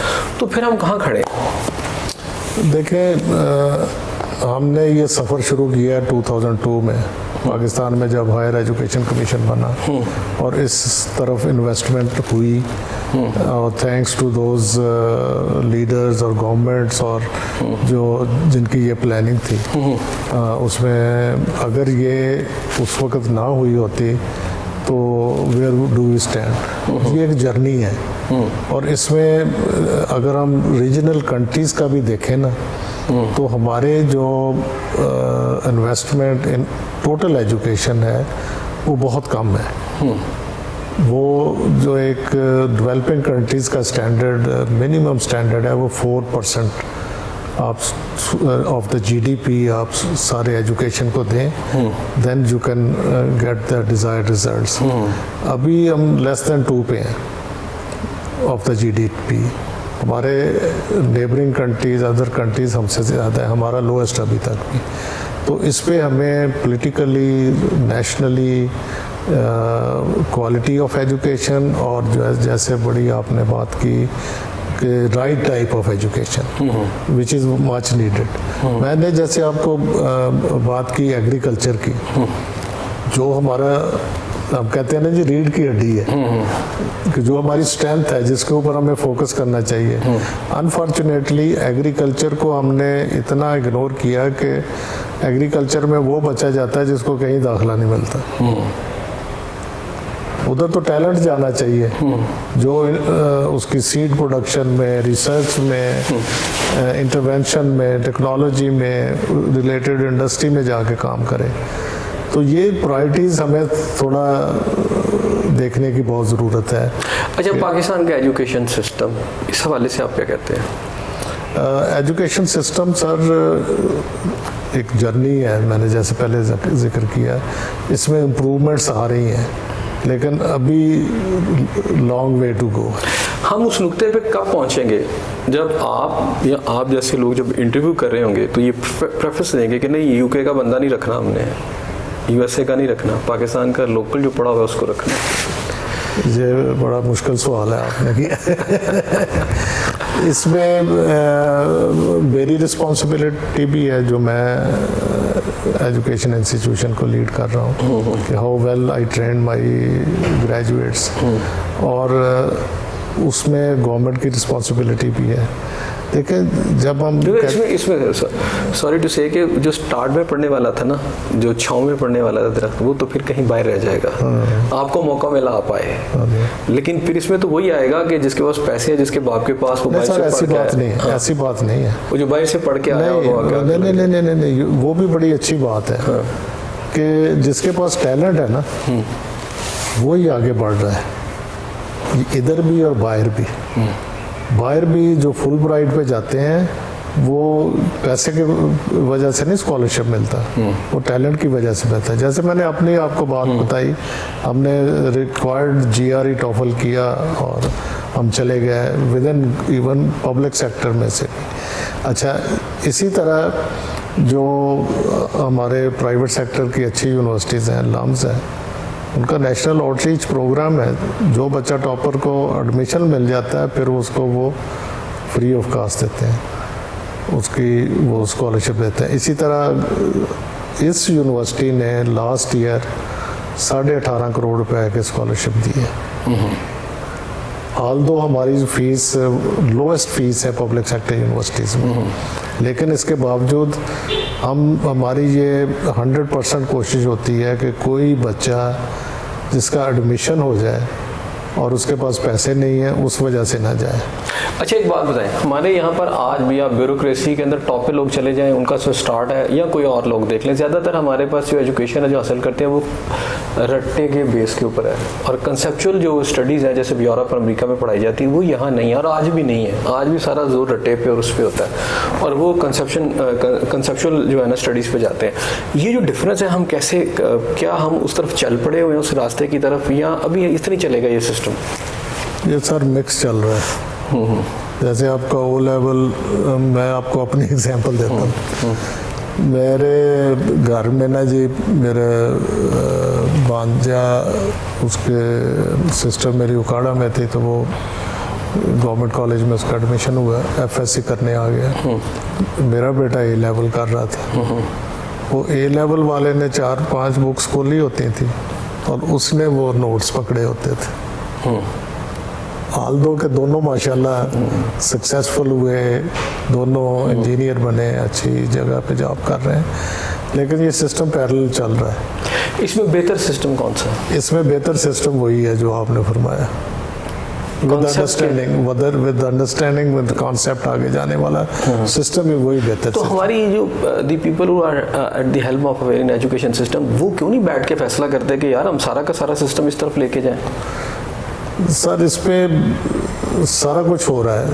तो फिर हम कहाँ खड़े? देखें, हमने ये सफ़र शुरू किया 2002 में, पाकिस्तान में जब हायर एजुकेशन कमीशन बना और इस तरफ इन्वेस्टमेंट हुई, और थैंक्स टू दोज लीडर्स और गवर्नमेंट्स और जो जिनकी ये प्लानिंग थी, उसमें अगर ये उस वक़्त ना हुई होती तो वेयर डू वी स्टैंड। ये एक जर्नी है, और इसमें अगर हम रीजनल कंट्रीज़ का भी देखें ना, तो हमारे जो इन्वेस्टमेंट इन टोटल एजुकेशन है वो बहुत कम है। वो जो एक डेवलपिंग कंट्रीज़ का स्टैंडर्ड, मिनिमम स्टैंडर्ड है, वो 4% आप ऑफ द GDP आप सारे एजुकेशन को दें, then you can get the desired results. अभी हम लेस दैन 2 पे हैं ऑफ द GDP। हमारे नेबरिंग कंट्रीज़, अदर कंट्रीज़ हमसे ज़्यादा है, हमारा लोएस्ट अभी तक भी। तो इस पे हमें politically, nationally quality of education और जो है, जैसे बड़ी आपने बात की right type of education which is much needed. मैंने जैसे आपको बात की एग्रीकल्चर की, जो हमारा हम कहते हैं ना जी, रीढ़ की हड्डी है, कि जो हमारी स्ट्रेंथ है, जिसके ऊपर हमें फोकस करना चाहिए। अनफॉर्चुनेटली एग्रीकल्चर को हमने इतना इग्नोर किया कि एग्रीकल्चर में वो बचा जाता है जिसको कहीं दाखिला नहीं मिलता। उधर तो टैलेंट जाना चाहिए, जो उसकी सीड प्रोडक्शन में, रिसर्च में, इंटरवेंशन में, टेक्नोलॉजी में, रिलेटेड इंडस्ट्री में जाके काम करे। तो ये प्रायोरिटीज़ हमें थोड़ा देखने की बहुत ज़रूरत है। अच्छा, पाकिस्तान का एजुकेशन सिस्टम, इस हवाले से आप क्या कहते हैं? एजुकेशन सिस्टम सर एक जर्नी है, मैंने जैसे पहले जिक्र किया, इसमें इम्प्रूवमेंट्स आ रही हैं, लेकिन अभी लॉन्ग वे टू गो। हम उस नुक्ते पे कब पहुंचेंगे जब आप या आप जैसे लोग जब इंटरव्यू कर रहे होंगे तो ये प्रेफरेंस देंगे कि नहीं, यूके का बंदा नहीं रखना हमने, USA का नहीं रखना, पाकिस्तान का लोकल जो पढ़ा हुआ है उसको रखना? ये बड़ा मुश्किल सवाल है आपने किया। इसमें मेरी रिस्पॉन्सिबिलिटी भी है जो मैं एजुकेशन इंस्टीट्यूशन को लीड कर रहा हूँ कि how well I train my graduates, और उसमें गवर्नमेंट की रिस्पॉन्सिबिलिटी भी है। देखिए जब हम इसमें सॉरी टू से कि जो स्टार्ट में पढ़ने वाला था ना, जो छाँव में पढ़ने वाला था दरख्त, वो तो फिर कहीं बाहर रह जाएगा। आपको मौका मिला आप आए, लेकिन फिर इसमें तो वही आएगा कि जिसके पास पैसे हैं, जिसके बाप के पास वो बाहर से ऐसी बात नहीं है, ऐसी बात नहीं है। वो जो बाहर से पढ़ के आया होगा, नहीं, वो भी बड़ी अच्छी बात है कि जिसके पास टैलेंट है ना वो ही आगे बढ़ रहा है, इधर भी और बाहर भी। बाहर भी जो फुल ब्राइट पे जाते हैं वो पैसे की वजह से नहीं स्कॉलरशिप मिलता, वो टैलेंट की वजह से मिलता है। जैसे मैंने अपनी आपको बात बताई, हमने रिक्वायर्ड GRE टॉफल किया और हम चले गए with in even public sector में से भी। अच्छा, इसी तरह जो हमारे प्राइवेट सेक्टर की अच्छी यूनिवर्सिटीज़ हैं, लम्स हैं, उनका नेशनल आउटरीच प्रोग्राम है। जो बच्चा टॉपर को एडमिशन मिल जाता है फिर उसको वो फ्री ऑफ कास्ट देते हैं, उसकी वो स्कॉलरशिप देते हैं। इसी तरह इस यूनिवर्सिटी ने लास्ट ईयर 18.5 करोड़ रुपए की स्कॉलरशिप दी है। ऑल्दो हमारी फीस लोएस्ट फीस है पब्लिक सेक्टर यूनिवर्सिटीज़ में, लेकिन इसके बावजूद हमारी ये 100% कोशिश होती है कि कोई बच्चा जिसका एडमिशन हो जाए और उसके पास पैसे नहीं है उस वजह से ना जाए। अच्छा, एक बात बताएं, हमारे यहाँ पर आज भी आप ब्यूरोक्रेसी के अंदर टॉप पे लोग चले जाएं, उनका जो स्टार्ट है, या कोई और लोग देख लें, ज़्यादातर हमारे पास जो एजुकेशन है जो हासिल करते हैं वो रट्टे के बेस के ऊपर है, और कंसेप्चुअल जो स्टडीज़ है जैसे यूरोप और अमेरिका में पढ़ाई जाती है वो यहाँ नहीं है, और आज भी नहीं है। आज भी सारा जोर रट्टे पे और उस पर होता है, और वो कंसेप्चुअल जो है ना स्टडीज़ पे जाते हैं। ये जो डिफरेंस है, हम कैसे, क्या हम उस तरफ चल पड़े हुए हैं उस रास्ते की तरफ, या अभी इस तरह चलेगा ये सिस्टम? ये सर मिक्स चल रहा है। जैसे आपका O लेवल, मैं आपको अपनी एग्जांपल देता हूँ। मेरे घर में ना जी, मेरे भांजा, उसके सिस्टर मेरी उकाड़ा में थी, तो वो गवर्नमेंट कॉलेज में उसका एडमिशन हुआ, FSC करने आ गया। मेरा बेटा A लेवल कर रहा था, वो A लेवल वाले ने 4-5 बुक्स खोली होती थी और उसने वो नोट्स पकड़े होते थे। आल्दो के दोनों माशाल्लाह सक्सेसफुल हुए, दोनों इंजीनियर बने, अच्छी जगह पे जॉब कर रहे हैं, लेकिन ये सिस्टम पैरेलल चल रहा है। इसमें बेहतर सिस्टम कौन सा है? इसमें बेहतर सिस्टम वही है जो आपने फरमाया, विद अंडरस्टैंडिंग विद कॉन्सेप्ट आगे जाने वाला सिस्टम ही वही बेहतर। तो हमारी जो the people who are at the help of in education system, वो क्यों नहीं बैठ के फैसला करते कि यार हम सारा का सारा सिस्टम इस तरफ लेके जाएं? सर, इस पे सारा कुछ हो रहा है,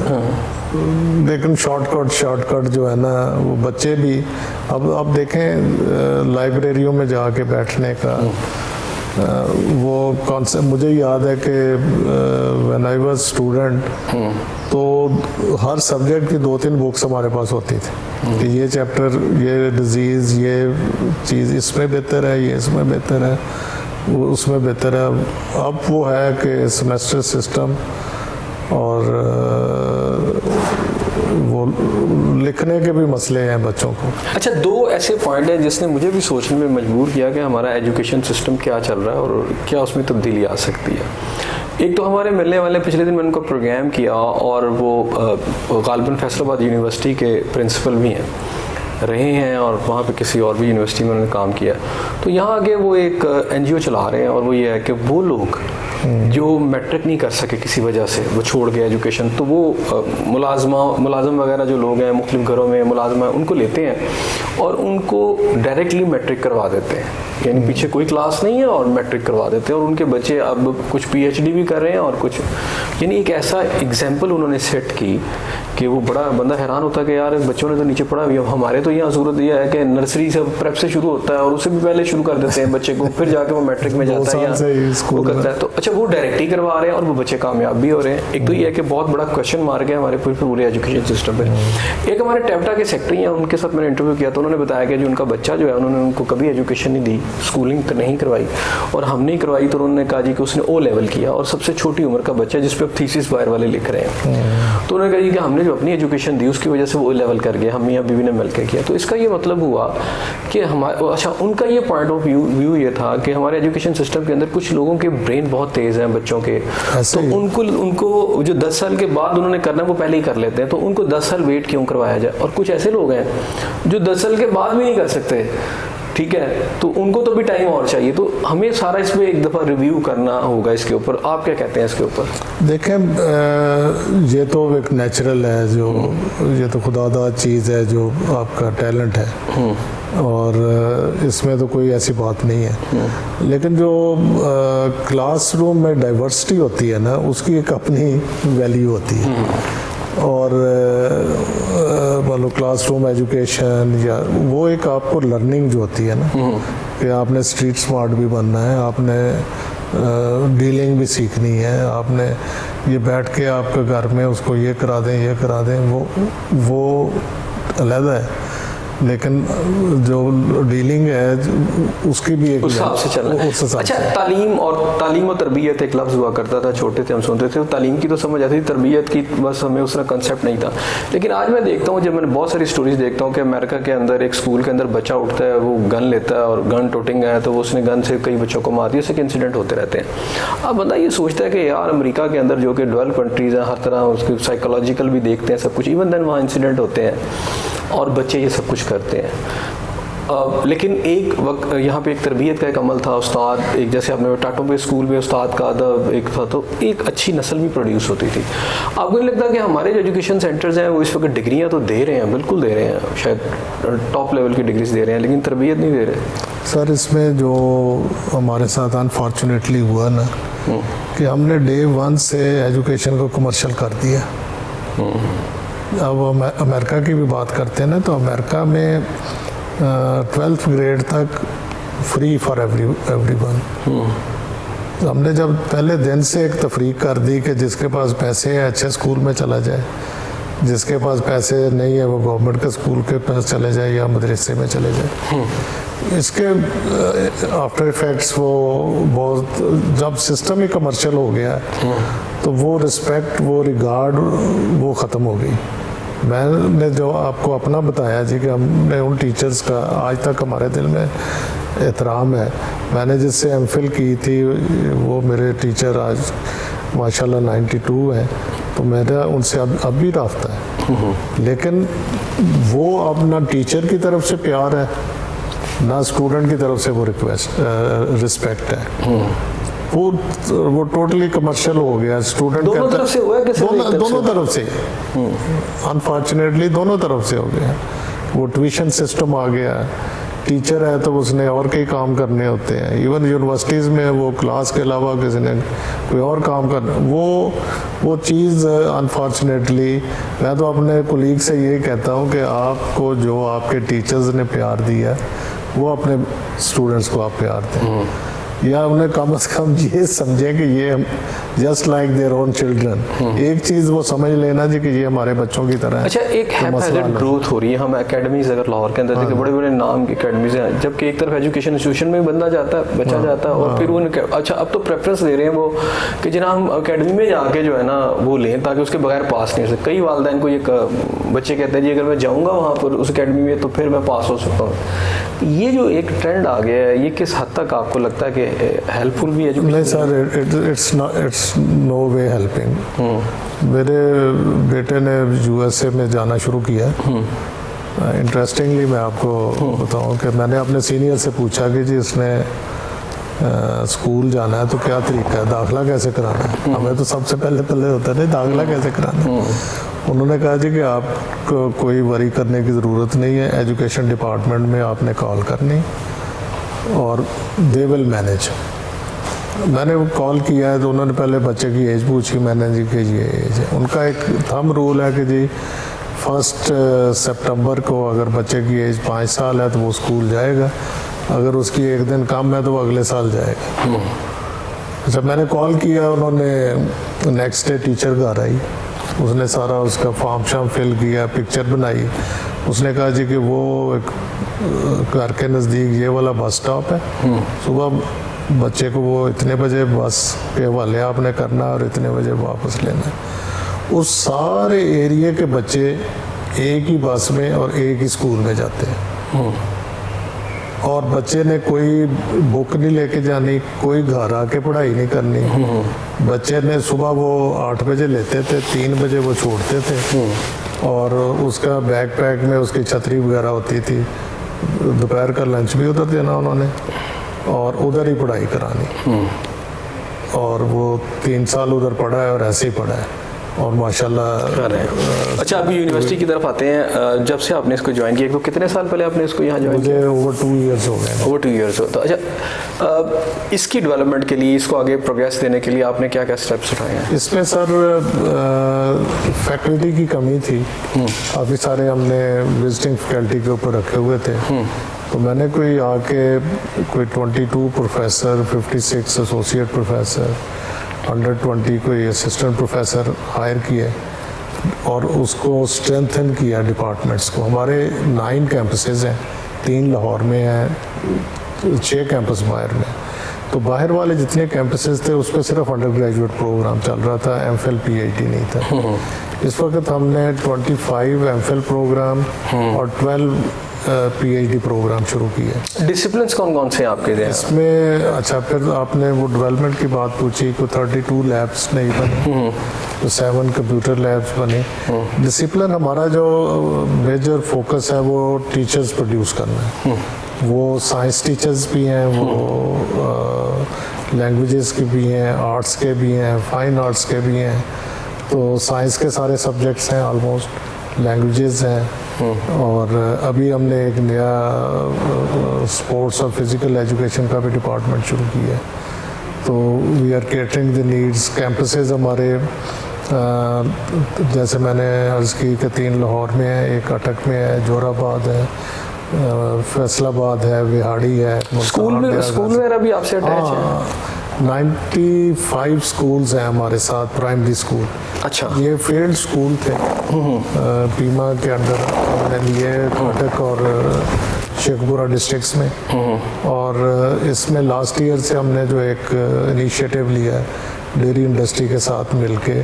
लेकिन शॉर्टकट जो है ना, वो बच्चे भी अब देखें लाइब्रेरियों में जाके बैठने का वो कॉन्सेप्ट। मुझे याद है कि व्हेन आई वाज स्टूडेंट, तो हर सब्जेक्ट की 2-3 बुक्स हमारे पास होती थी कि ये चैप्टर, ये डिजीज़, ये चीज़ इसमें बेहतर है, ये इसमें बेहतर है, वो उसमें बेहतर है। अब वो है कि सेमेस्टर सिस्टम और वो लिखने के भी मसले हैं बच्चों को। अच्छा, 2 ऐसे पॉइंट हैं जिसने मुझे भी सोचने में मजबूर किया कि हमारा एजुकेशन सिस्टम क्या चल रहा है और क्या उसमें तब्दीली आ सकती है। एक तो हमारे मिलने वाले, पिछले दिन मैंने उनको प्रोग्राम किया, और वो गालिबन फैसलाबाद यूनिवर्सिटी के प्रिंसिपल भी हैं, रहे हैं, और वहाँ पे किसी और भी यूनिवर्सिटी में उन्होंने काम किया। तो यहाँ आगे वो एक NGO चला रहे हैं, और वो ये है कि वो लोग जो मैट्रिक नहीं कर सके किसी वजह से, वो छोड़ गए एजुकेशन, तो वो मुलाजम वगैरह जो लोग हैं मुख्तलिफ घरों में मुलाजमा, उनको लेते हैं और उनको डायरेक्टली मैट्रिक करवा देते हैं, यानी पीछे कोई क्लास नहीं है और मैट्रिक करवा देते हैं, और उनके बच्चे अब कुछ PhD भी कर रहे हैं और कुछ, यानी एक ऐसा एग्जाम्पल उन्होंने सेट की कि वो बड़ा बंदा हैरान होता है कि यार बच्चों ने तो नीचे पढ़ा हुआ, हमारे तो यहाँ सूरत यह है कि नर्सरी से प्रेप से शुरू होता है और उससे भी पहले शुरू कर देते हैं बच्चे को, फिर जाके वो मैट्रिक में जाता है वो करता है। तो अच्छा, वो डायरेक्ट ही करवा रहे हैं और वो बच्चे कामयाब भी हो रहे हैं। एक तो ये है कि बहुत बड़ा क्वेश्चन मार्क है हमारे पूरे एजुकेशन सिस्टम पे। एक हमारे टेप्टा के सेक्रेटरी हैं, उनके साथ मैंने इंटरव्यू किया, तो उन्होंने बताया कि जो उनका बच्चा जो है, उन्होंने उनको कभी एजुकेशन नहीं दी, स्कूलिंग नहीं करवाई और हमने ही करवाई, तो उन्होंने कहा जी कि उसने ओ लेवल किया और सबसे छोटी उम्र का बच्चा जिस पे अब थीसिस बाहर वाले लिख रहे हैं, तो उन्होंने कहा जी कि हमने जो अपनी एजुकेशन दी उसकी वजह से वो ओ लेवल कर गया, हम मियाँ बीवी ने मिलकर किया। तो इसका ये मतलब हुआ कि हमारे, अच्छा उनका ये पॉइंट ऑफ व्यू ये था कि हमारे एजुकेशन सिस्टम के अंदर कुछ लोगों के ब्रेन बहुत तेज़ हैं बच्चों के, तो उनको जो 10 साल के बाद उन्होंने करना है वो पहले ही कर लेते हैं, तो उनको 10 साल वेट क्यों करवाया जाए। और कुछ ऐसे लोग हैं जो 10 साल के बाद भी नहीं कर सकते, ठीक है, तो उनको तो भी टाइम और चाहिए। तो हमें सारा इसमें एक दफ़ा रिव्यू करना होगा इसके ऊपर। आप क्या कहते हैं इसके ऊपर? देखें, ये तो एक नेचुरल है, जो ये तो खुदादा चीज़ है जो आपका टैलेंट है और इसमें तो कोई ऐसी बात नहीं है। लेकिन जो क्लासरूम में डाइवर्सिटी होती है ना, उसकी एक अपनी वैल्यू होती है। और मतलब क्लासरूम एजुकेशन या वो एक आपको लर्निंग जो होती है ना, कि आपने स्ट्रीट स्मार्ट भी बनना है, आपने डीलिंग भी सीखनी है, आपने ये बैठ के आपके घर में उसको ये करा दें वो अलग है, लेकिन जो डीलिंग है उसकी भी एक उस हिसाब से चलना है। अच्छा, तालीम और तरबियत एक लफ्ज़ हुआ करता था, छोटे थे हम सुनते थे, तो तालीम की तो समझ आती थी, तरबियत की बस हमें उसका कंसेप्ट नहीं था। लेकिन आज मैं देखता हूँ, जब मैंने बहुत सारी स्टोरीज देखता हूँ कि अमेरिका के अंदर एक स्कूल के अंदर बच्चा उठता है, वो गन लेता है और गन टोटिंग है तो वो उसने गन से कई बच्चों को मार दिया, उससे इंसिडेंट होते रहते हैं। अब बंदा ये सोचता है कि यार अमेरिका के अंदर जो कि डेवलप कंट्रीज़ हैं, हर तरह उसके साइकोलॉजिकल भी देखते हैं सब कुछ, इवन देन वहाँ इंसिडेंट होते हैं और बच्चे ये सब कुछ करते हैं। लेकिन एक वक्त यहाँ पे एक तरबियत का एक अमल था, उस्ताद एक, जैसे आपने टाटो पे स्कूल में उस्ताद का अदब एक था, तो एक अच्छी नस्ल भी प्रोड्यूस होती थी। आपको नहीं लगता कि हमारे जो एजुकेशन सेंटर्स हैं वो इस वक्त डिग्रियाँ तो दे रहे हैं, बिल्कुल दे रहे हैं, शायद टॉप लेवल की डिग्रीज दे रहे हैं, लेकिन तरबियत नहीं दे रहे? सर, इसमें जो हमारे साथ अनफॉर्चुनेटली हुआ ना, कि हमने डे 1 से एजुकेशन को कमर्शियल कर दिया। अब अमेरिका की भी बात करते हैं ना, तो अमेरिका में 12th ग्रेड तक फ्री फॉर एवरीवन। तो हमने जब पहले दिन से एक तफरीक कर दी कि जिसके पास पैसे है अच्छे स्कूल में चला जाए, जिसके पास पैसे नहीं है वो गवर्नमेंट के स्कूल के पास चले जाए या मदरसे में चले जाए। इसके आफ्टर इफेक्ट्स वो बहुत, जब सिस्टम ही कमर्शियल हो गया तो वो रिस्पेक्ट, वो रिगार्ड वो ख़त्म हो गई। मैंने जो आपको अपना बताया जी कि हमने उन टीचर्स का आज तक हमारे दिल में एहतराम है। मैंने जिससे एमफिल की थी वो मेरे टीचर आज माशाल्लाह 92 हैं, तो मेरा उनसे अब भी राब्ता है। लेकिन वो अब ना टीचर की तरफ से प्यार है ना स्टूडेंट की तरफ से वो रिस्पेक्ट है। वो टोटली कमर्शियल हो गया। स्टूडेंट दोनों तरफ से हुआ है, दोनों तरफ से अनफॉर्चुनेटली दोनों तरफ से हो गया। वो ट्यूशन सिस्टम आ गया, टीचर है तो उसने और कई काम करने होते हैं। इवन यूनिवर्सिटीज़ में वो क्लास के अलावा किसी ने कोई और काम करना, वो चीज़ अनफॉर्चुनेटली, मैं तो अपने कोलीग से ये कहता हूँ कि आपको जो आपके टीचर्स ने प्यार दिया वो अपने स्टूडेंट्स को आप प्यार दें, या उन्हें कम से कम ये समझें कि ये just like their own children. एक चीज़ वो समझ लेना जी कि ये हमारे बच्चों की तरह है। अच्छा, एक हैप्पीनेस ग्रोथ हो रही है। हम एकेडमीज अगर लाहौर के अंदर देखें, बड़े बड़े नाम की एकेडमीज हैं, जबकि एक तरफ एजुकेशन इंस्टीट्यूशन में बंदा जाता है, बच्चा जाता है और फिर वो अच्छा अब तो प्रेफरेंस दे रहे हैं वो कि जना हम अकेडमी में जाके जो है ना वो लें, ताकि उसके बगैर पास नहीं हो सकते। कई वालिदैन को ये बच्चे कहते हैं जी अगर मैं जाऊँगा वहाँ पर उस अकेडमी में तो फिर मैं पास हो सकता हूँ। ये जो एक ट्रेंड आ गया है, ये किस हद तक आपको लगता है कि हेल्पफुल भी एजुकेशन? नहीं sir, it's no way helping. मेरे बेटे ने यूएसए में जाना शुरू किया। इंटरेस्टिंगली मैं आपको बताऊं कि मैंने अपने सीनियर से पूछा कि जी इसने स्कूल जाना है तो क्या तरीका है, दाखिला कैसे कराना है? हमें तो सबसे पहले होता है दाखिला कैसे कराना है। उन्होंने कहा जी कि आपको कोई वरी करने की ज़रूरत नहीं है, एजुकेशन डिपार्टमेंट में आपने कॉल करनी और दे विल मैनेज। मैंने वो कॉल किया है तो उन्होंने पहले बच्चे की एज पूछी, मैंने जी कि ये एज है। उनका एक थंब रूल है कि जी 1 सितंबर को अगर बच्चे की एज 5 साल है तो वो स्कूल जाएगा, अगर उसकी एक दिन कम है तो वो अगले साल जाएगा। जब मैंने कॉल किया, उन्होंने नेक्स्ट डे टीचर घर आई, उसने सारा उसका फॉर्म शाम फिल किया, पिक्चर बनाई उसने कहा जी कि वो एक घर के नज़दीक ये वाला बस स्टॉप है, सुबह बच्चे को वो इतने बजे बस के हवाले आपने करना और इतने बजे वापस लेना है। उस सारे एरिया के बच्चे एक ही बस में और एक ही स्कूल में जाते हैं, और बच्चे ने कोई बुक नहीं लेके जानी, कोई घर आके पढ़ाई नहीं करनी। बच्चे ने सुबह वो 8 बजे लेते थे, 3 बजे वो छोड़ते थे, और उसका बैकपैक में उसकी छतरी वगैरह होती थी। दोपहर का लंच भी उधर देना उन्होंने और उधर ही पढ़ाई करानी, और वो 3 साल उधर पढ़ा है और ऐसे ही पढ़ा है और माशाल्लाह। अच्छा, अभी यूनिवर्सिटी की तरफ आते हैं। जब से आपने इसको ज्वाइन किया, तो कितने साल पहले आपने इसको यहाँ ज्वाइन किया? मुझे ओवर 2 ईयर्स हो गए। ओवर 2 ईयर्स हो। तो अच्छा, इसकी डेवलपमेंट के लिए, इसको आगे प्रोग्रेस देने के लिए आपने क्या क्या स्टेप्स उठाए हैं? इसमें सर फैकल्टी की कमी थी, काफ़ी सारे हमने विजिटिंग फैकल्टी के ऊपर रखे हुए थे, तो मैंने कोई 22 प्रोफेसर, 56 एसोसिएट प्रोफेसर, 120 कोई असिस्टेंट प्रोफेसर हायर किए और उसको स्ट्रेंथन किया डिपार्टमेंट्स को। हमारे 9 कैंपसेस हैं, 3 लाहौर में हैं, 6 कैंपस बाहर में। तो बाहर वाले जितने कैंपसेस थे उस पर सिर्फ अंडर ग्रेजुएट प्रोग्राम चल रहा था, एमफिल पीएचडी नहीं था। इस वक्त हमने 25 एमफिल प्रोग्राम और 12 पीएचडी प्रोग्राम शुरू किए। डिसिप्लिन्स कौन कौन से आपके हैं इसमें? अच्छा, फिर आपने वो डेवलपमेंट की बात पूछी, को 32 लैब्स नहीं बने, तो 7 कंप्यूटर लैब्स बने। डिसिप्लिन हमारा जो मेजर फोकस है वो टीचर्स प्रोड्यूस करना है। वो साइंस टीचर्स भी हैं, वो लैंग्वेजेस के भी हैं, आर्ट्स के भी हैं, फाइन आर्ट्स के भी हैं। तो साइंस के सारे सब्जेक्ट्स हैं ऑलमोस्ट, लैंग्वेजेस हैं, और अभी हमने एक नया स्पोर्ट्स और फिज़िकल एजुकेशन का भी डिपार्टमेंट शुरू किया है। तो we are catering the needs. Campuses हमारे जैसे मैंने अर्ज़ की कि 3 लाहौर में है, 1 अटक में है, जोराबाद है, फैसलाबाद है, विहाड़ी है। स्कूल वगैरह भी आपसे अटैच है? 95 स्कूल्स हैं हमारे साथ, प्राइमरी स्कूल। अच्छा, ये फील्ड स्कूल थे, पीमा के अंडर हमने लिए, कटक और शेखपुरा डिस्ट्रिक्ट्स में। और इसमें लास्ट ईयर से हमने जो एक इनिशिएटिव लिया है डेयरी इंडस्ट्री के साथ मिलके,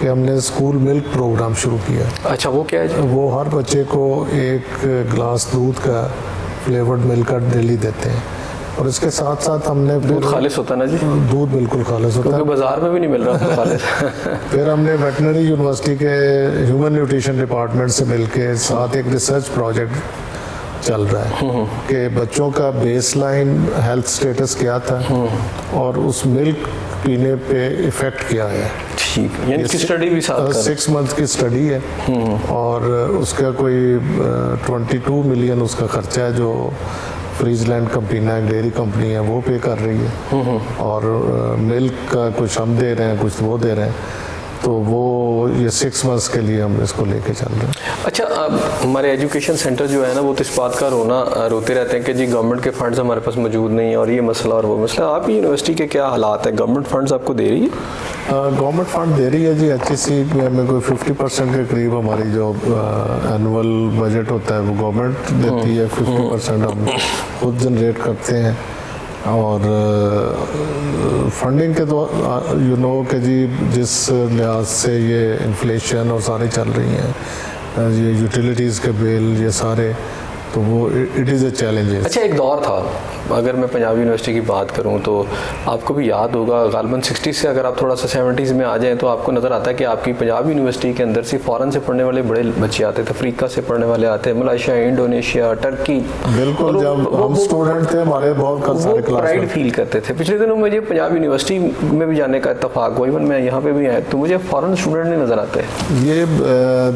कि हमने स्कूल मिल्क प्रोग्राम शुरू किया। अच्छा, वो क्या है? वो हर बच्चे को 1 गिलास दूध का फ्लेवर्ड मिल्क का डेली देते हैं, और इसके साथ साथ हमने दूध खालिस होता है ना जी? दूध बिल्कुल खालिस होता है, बाजार में भी नहीं मिल रहा खालिस। फिर हमने वेटनरी यूनिवर्सिटी के ह्यूमन न्यूट्रिशन डिपार्टमेंट से मिलके साथ एक रिसर्च प्रोजेक्ट चल रहा है कि बच्चों का बेसलाइन हेल्थ स्टेटस क्या था और उस मिल्क पीने पे इफ़ेक्ट क्या है। ठीक, यानी कि स्टडी भी साथ 6 मंथ की स्टडी है, और उसका कोई 22 मिलियन उसका खर्चा है, जो फ्रीजलैंड कंपनी एक डेयरी कंपनी है वो पे कर रही है, और मिल्क का कुछ हम दे रहे हैं, कुछ वो दे रहे हैं। तो वो ये 6 मंथ्स के लिए हम इसको लेके चल रहे हैं। अच्छा, हमारे एजुकेशन सेंटर जो है ना, वो तो इस बात का रोते रहते हैं कि जी गवर्नमेंट के फंड्स हमारे पास मौजूद नहीं है, और ये मसला और वो मसला। आप यूनिवर्सिटी के क्या हालात है? गवर्नमेंट फंड्स आपको दे रही है? गवर्नमेंट फंड दे रही है जी। HEC में कोई 50% के करीब हमारी जो एनुअल बजट होता है वो गवर्नमेंट देती है, 50% हम खुद जनरेट करते हैं। और फंडिंग के तो यू नो कि जी जिस लिहाज से ये इन्फ्लेशन और सारी चल रही हैं, ये यूटिलिटीज़ के बिल, ये सारे, तो वो इट इज़ अ चैलेंज। अच्छा, एक दौर था, अगर मैं पंजाब यूनिवर्सिटी की बात करूं तो आपको भी याद होगा, गालबन 60 से अगर आप थोड़ा सा 70s में आ जाएं तो आपको नज़र आता है कि आपकी पंजाब यूनिवर्सिटी के अंदर से फ़ॉरेन से पढ़ने वाले बड़े बच्चे आते थे, अफ्रीका से पढ़ने वाले आते हैं, मलेशिया, इंडोनेशिया, टर्की। बिल्कुल, जब हम स्टूडेंट थे हमारे बहुत सारे क्लास प्राइड फील करते थे। पिछले दिनों मुझे पंजाब यूनिवर्सिटी में भी जाने का इत्तेफाक हुआ, इवन मैं यहाँ पे भी आया तो मुझे फ़ॉरेन स्टूडेंट नहीं नज़र आते। ये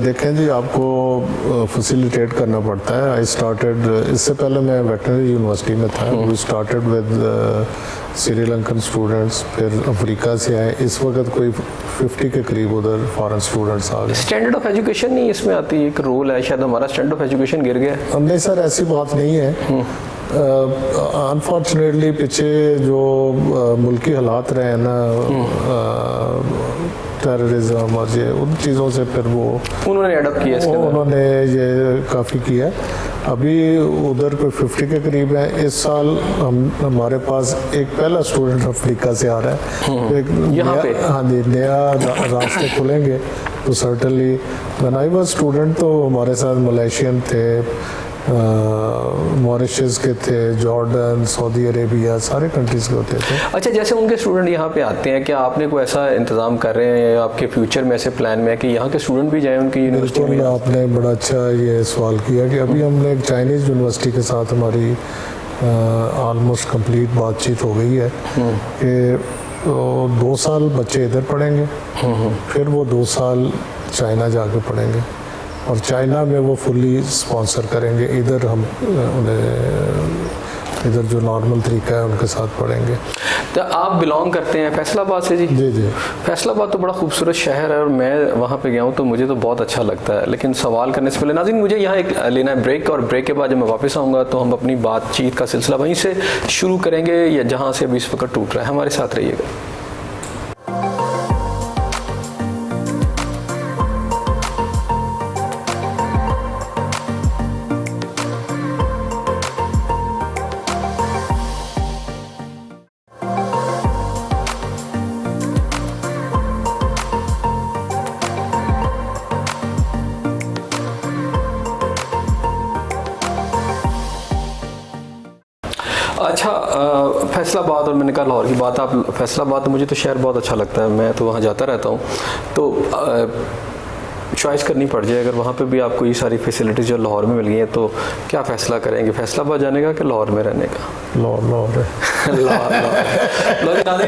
देखें जी, आपको फैसिलिटेट करना पड़ता है। आई स्टार्टेड, इससे पहले मैं वेटनरी यूनिवर्सिटी में था, we started with Sri Lankan students, फिर अफ्रीका से आए। इस वक्त कोई 50 के करीब उधर फॉरेन स्टूडेंट्स आ गए। स्टैंडर्ड ऑफ एजुकेशन नहीं इसमें आती, एक रोल है शायद हमारा, स्टैंडर्ड ऑफ एजुकेशन गिर गया। नहीं सर, ऐसी बात नहीं है। अनफॉर्चुनेटली पीछे जो मुल्की हालात रहे हैं ना, टेररिज्म और ये उन चीज़ों से फिर वो उन्होंने अडॉप्ट किया इसके अंदर। उन्होंने ये काफ़ी किया। अभी उधर कोई 50 के करीब है। इस साल हमारे पास एक पहला स्टूडेंट अफ्रीका से आ रहा है। एक यहाँ पे? हाँ जी, नया रास्ते खुलेंगे तो certainly. When I was student तो हमारे साथ मलेशियन थे, मॉरिशस के थे, जॉर्डन, सऊदी अरेबिया, सारे कंट्रीज के होते थे। अच्छा, जैसे उनके स्टूडेंट यहाँ पे आते हैं, क्या आपने कोई ऐसा इंतजाम कर रहे हैं या आपके फ्यूचर में ऐसे प्लान में है कि यहाँ के स्टूडेंट भी जाएं उनकी यूनिवर्सिटी में? बिल्कुल, आपने बड़ा अच्छा ये सवाल किया कि अभी हमने एक चाइनीज़ यूनिवर्सिटी के साथ हमारी ऑलमोस्ट कंप्लीट बातचीत हो गई है कि 2 साल बच्चे इधर पढ़ेंगे, फिर वो 2 साल चाइना जाके पढ़ेंगे और चाइना में वो फुल्ली स्पॉन्सर करेंगे। इधर हम उन्हें इधर जो नॉर्मल तरीका है उनके साथ पढ़ेंगे। तो आप बिलोंग करते हैं फैसलाबाद से जी? जी जी। फैसलाबाद तो बड़ा खूबसूरत शहर है और मैं वहाँ पे गया हूँ तो मुझे तो बहुत अच्छा लगता है। लेकिन सवाल करने से पहले नाज़रीन, मुझे यहाँ एक लेना है ब्रेक, और ब्रेक के बाद जब मैं वापस आऊँगा तो हम अपनी बातचीत का सिलसिला वहीं से शुरू करेंगे या जहाँ से अभी इस वक्त टूट रहा है। हमारे साथ रहिएगा। अच्छा, फैसलाबाद और मैंने कहा लाहौर की बात, आप फैसलाबाद, तो मुझे तो शहर बहुत अच्छा लगता है, मैं तो वहाँ जाता रहता हूँ। तो चॉइस करनी पड़ जाए, अगर वहाँ पे भी आपको ये सारी फैसिलिटीज़ जो लाहौर में मिल गई हैं, तो क्या फ़ैसला करेंगे, फैसलाबाद जाने का कि लाहौर में रहने का? लाहौर है।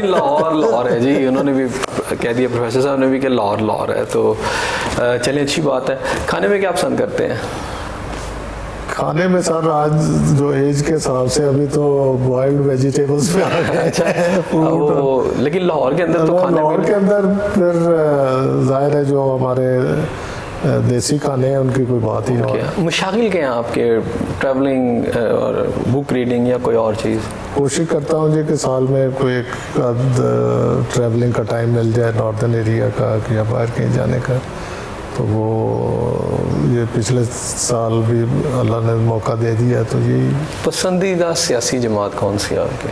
लाहौर है जी, उन्होंने भी कह दिया, प्रोफेसर साहब ने भी कि लाहौर है। तो चलिए, अच्छी बात है। खाने में क्या पसंद करते हैं? खाने में सर आज जो एज के हिसाब से अभी तो बॉइल्ड वेजिटेबल्स पे आ गए। अच्छा, लेकिन लाहौर के अंदर तो खाने लाहौर के अंदर फिर जाहिर है जो हमारे देसी खाने हैं उनकी कोई बात ही नहीं है। मुशागिल क्या हैं आपके, ट्रैवलिंग और बुक रीडिंग या कोई और चीज़? कोशिश करता हूँ जी कि साल में कोई एक ट्रैवलिंग का टाइम मिल जाए नॉर्दर्न एरिया का या बाहर कहीं जाने का, तो वो ये पिछले साल भी अल्लाह ने मौका दे दिया है। तो यही पसंदीदा सियासी जमात कौन सी है आपकी?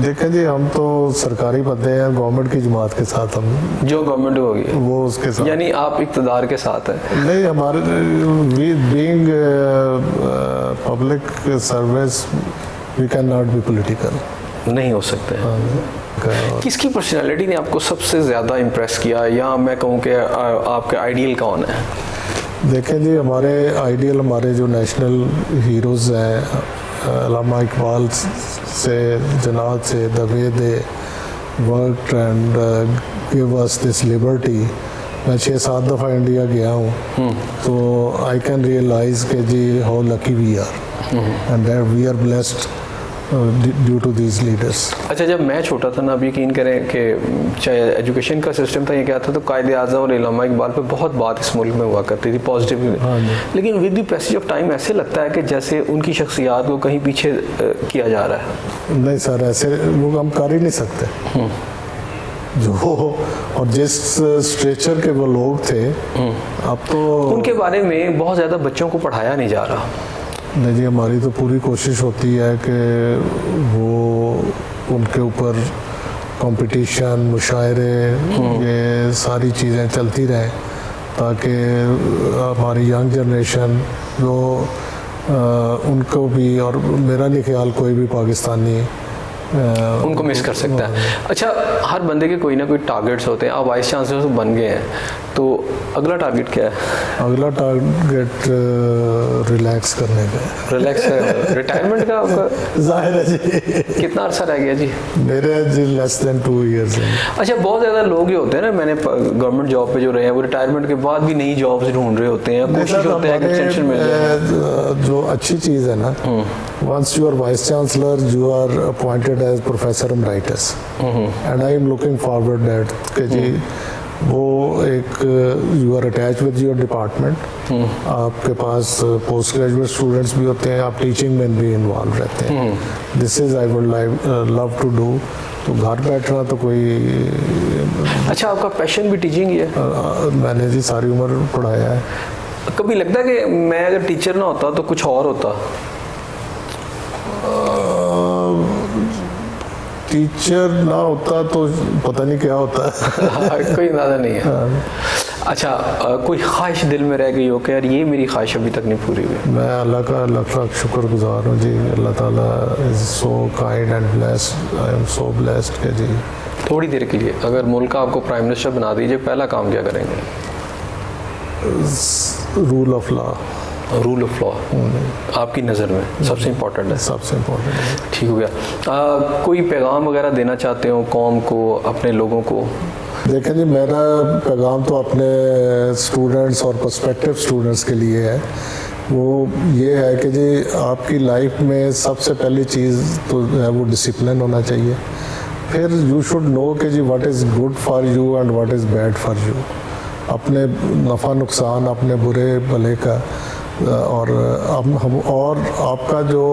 देखें जी, हम तो सरकारी बंदे हैं, गवर्नमेंट की जमात के साथ, हम जो गवर्नमेंट होगी वो उसके साथ, यानी आप इक़्तिदार के साथ हैं? नहीं, हमारे being public service we can not be political, नहीं हो सकते हैं। किसकी पर्सनालिटी ने आपको सबसे ज़्यादा इम्प्रेस किया, या मैं कहूँ कि आपके आइडियल कौन है? देखें जी, हमारे आइडियल, हमारे जो नेशनल हीरोज़ हैं, अल्लामा इकबाल से जनाब से, the way they worked and give us this liberty. मैं 6-7 दफ़ा इंडिया गया हूँ, तो आई कैन रियलाइज़ कि जी how lucky we are and that we are blessed due to these leaders. अच्छा, जब मैं छोटा था ना, आप यकीन करें कि चाहे एजुकेशन का सिस्टम था या क्या था, तो कायदे आज़म और अल्लामा इकबाल पे बहुत बात इस मुल्क में हुआ करती थी पॉजिटिव। लेकिन with the passage of time ऐसे लगता है कि जैसे उनकी शख्सियात को कहीं पीछे किया जा रहा है। नहीं सर, ऐसे वो हम कर ही नहीं सकते। जो और जिस स्ट्रेचर के वो लोग थे, अब तो उनके बारे में बहुत ज़्यादा बच्चों को पढ़ाया नहीं जा रहा। नहीं जी, हमारी तो पूरी कोशिश होती है कि वो उनके ऊपर कंपटीशन, मुशायरे, ये सारी चीज़ें चलती रहें, ताकि हमारी यंग जनरेशन जो उनको भी, और मेरा नहीं ख्याल कोई भी पाकिस्तानी उनको मिस कर सकता है। अच्छा, हर बंदे के कोई ना कोई टारगेट्स होते हैं। आप वाइस चांसलर बन गए हैं, तो अगला टारगेट क्या है? अगला टारगेट रिलैक्स करने का। रिलैक्स, रिटायरमेंट का आपका? जाहिर है जी। कितना अर्सा रह गया जी? मेरे जी लेस देन 2 इयर्स है। अच्छा, बहुत ज़्यादा लोग ये होते हैं ना, मैंने गवर्नमेंट जॉब पे जो रहे हैं, वो रिटायरमेंट के बाद भी नई जॉब्स ढूंढ रहे होते हैं, कोशिश होते हैं कि एक्सटेंशन मिल जाए। जो अच्छी चीज़ है ना, once you are vice chancellor, you are appointed as professor emeritus, and I am looking forward that कि जी वो एक you are attach with your department, आपके पास पोस्ट ग्रेजुएट स्टूडेंट्स भी होते हैं, आप टीचिंग में भी इन्वॉल्व रहते हैं। This is I would love to do. तो घर बैठना तो कोई अच्छा, आपका पैशन भी टीचिंग ही है? मैंने जी सारी उम्र पढ़ाया है। कभी लगता है कि मैं अगर टीचर ना होता तो कुछ और होता? टीचर ना होता तो पता नहीं क्या होता है। कोई अंदाजा नहीं है। अच्छा, कोई ख्वाहिश दिल में रह गई हो कि यार ये मेरी ख्वाहिश अभी तक नहीं पूरी हुई? मैं अल्लाह का लाख लाख शुक्रगुजार हूँ जी। अल्लाह ताला is so kind and blessed. I am so blessed के जी। थोड़ी देर के लिए अगर मुल्क का आपको प्राइम मिनिस्टर बना दीजिए, पहला काम क्या करेंगे? Rule of law. Rule of law आपकी नज़र में सबसे इम्पोर्टेंट है? सबसे इम्पोर्टेंट है। ठीक हो गया। कोई पैगाम वगैरह देना चाहते हो कौम को, अपने लोगों को? देखें जी, मेरा पैगाम तो अपने स्टूडेंट्स और पर्सपेक्टिव स्टूडेंट्स के लिए है। वो ये है कि जी आपकी लाइफ में सबसे पहली चीज़ तो है वो डिसिप्लिन होना चाहिए। फिर यू शुड नो कि जी what is good for you and what is bad for you. अपने नफ़ा नुकसान, अपने बुरे भले का और आपका जो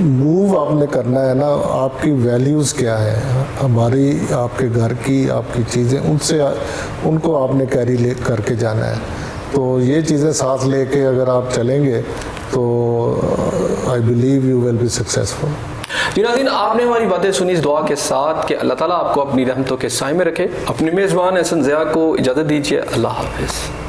मूव आपने करना है ना, आपकी वैल्यूज़ क्या है, हमारी आपके घर की आपकी चीज़ें, उनसे उनको आपने कैरी करके जाना है। तो ये चीज़ें साथ लेके अगर आप चलेंगे तो I believe you will be successful. जी नाज़रीन, आपने हमारी बातें सुनी इस दुआ के साथ कि अल्लाह ताला आपको अपनी रहमतों के साए में रखे। अपनी मेज़बान एहसन ज़िया को इजाज़त दीजिए। अल्लाह हाफ़िज़।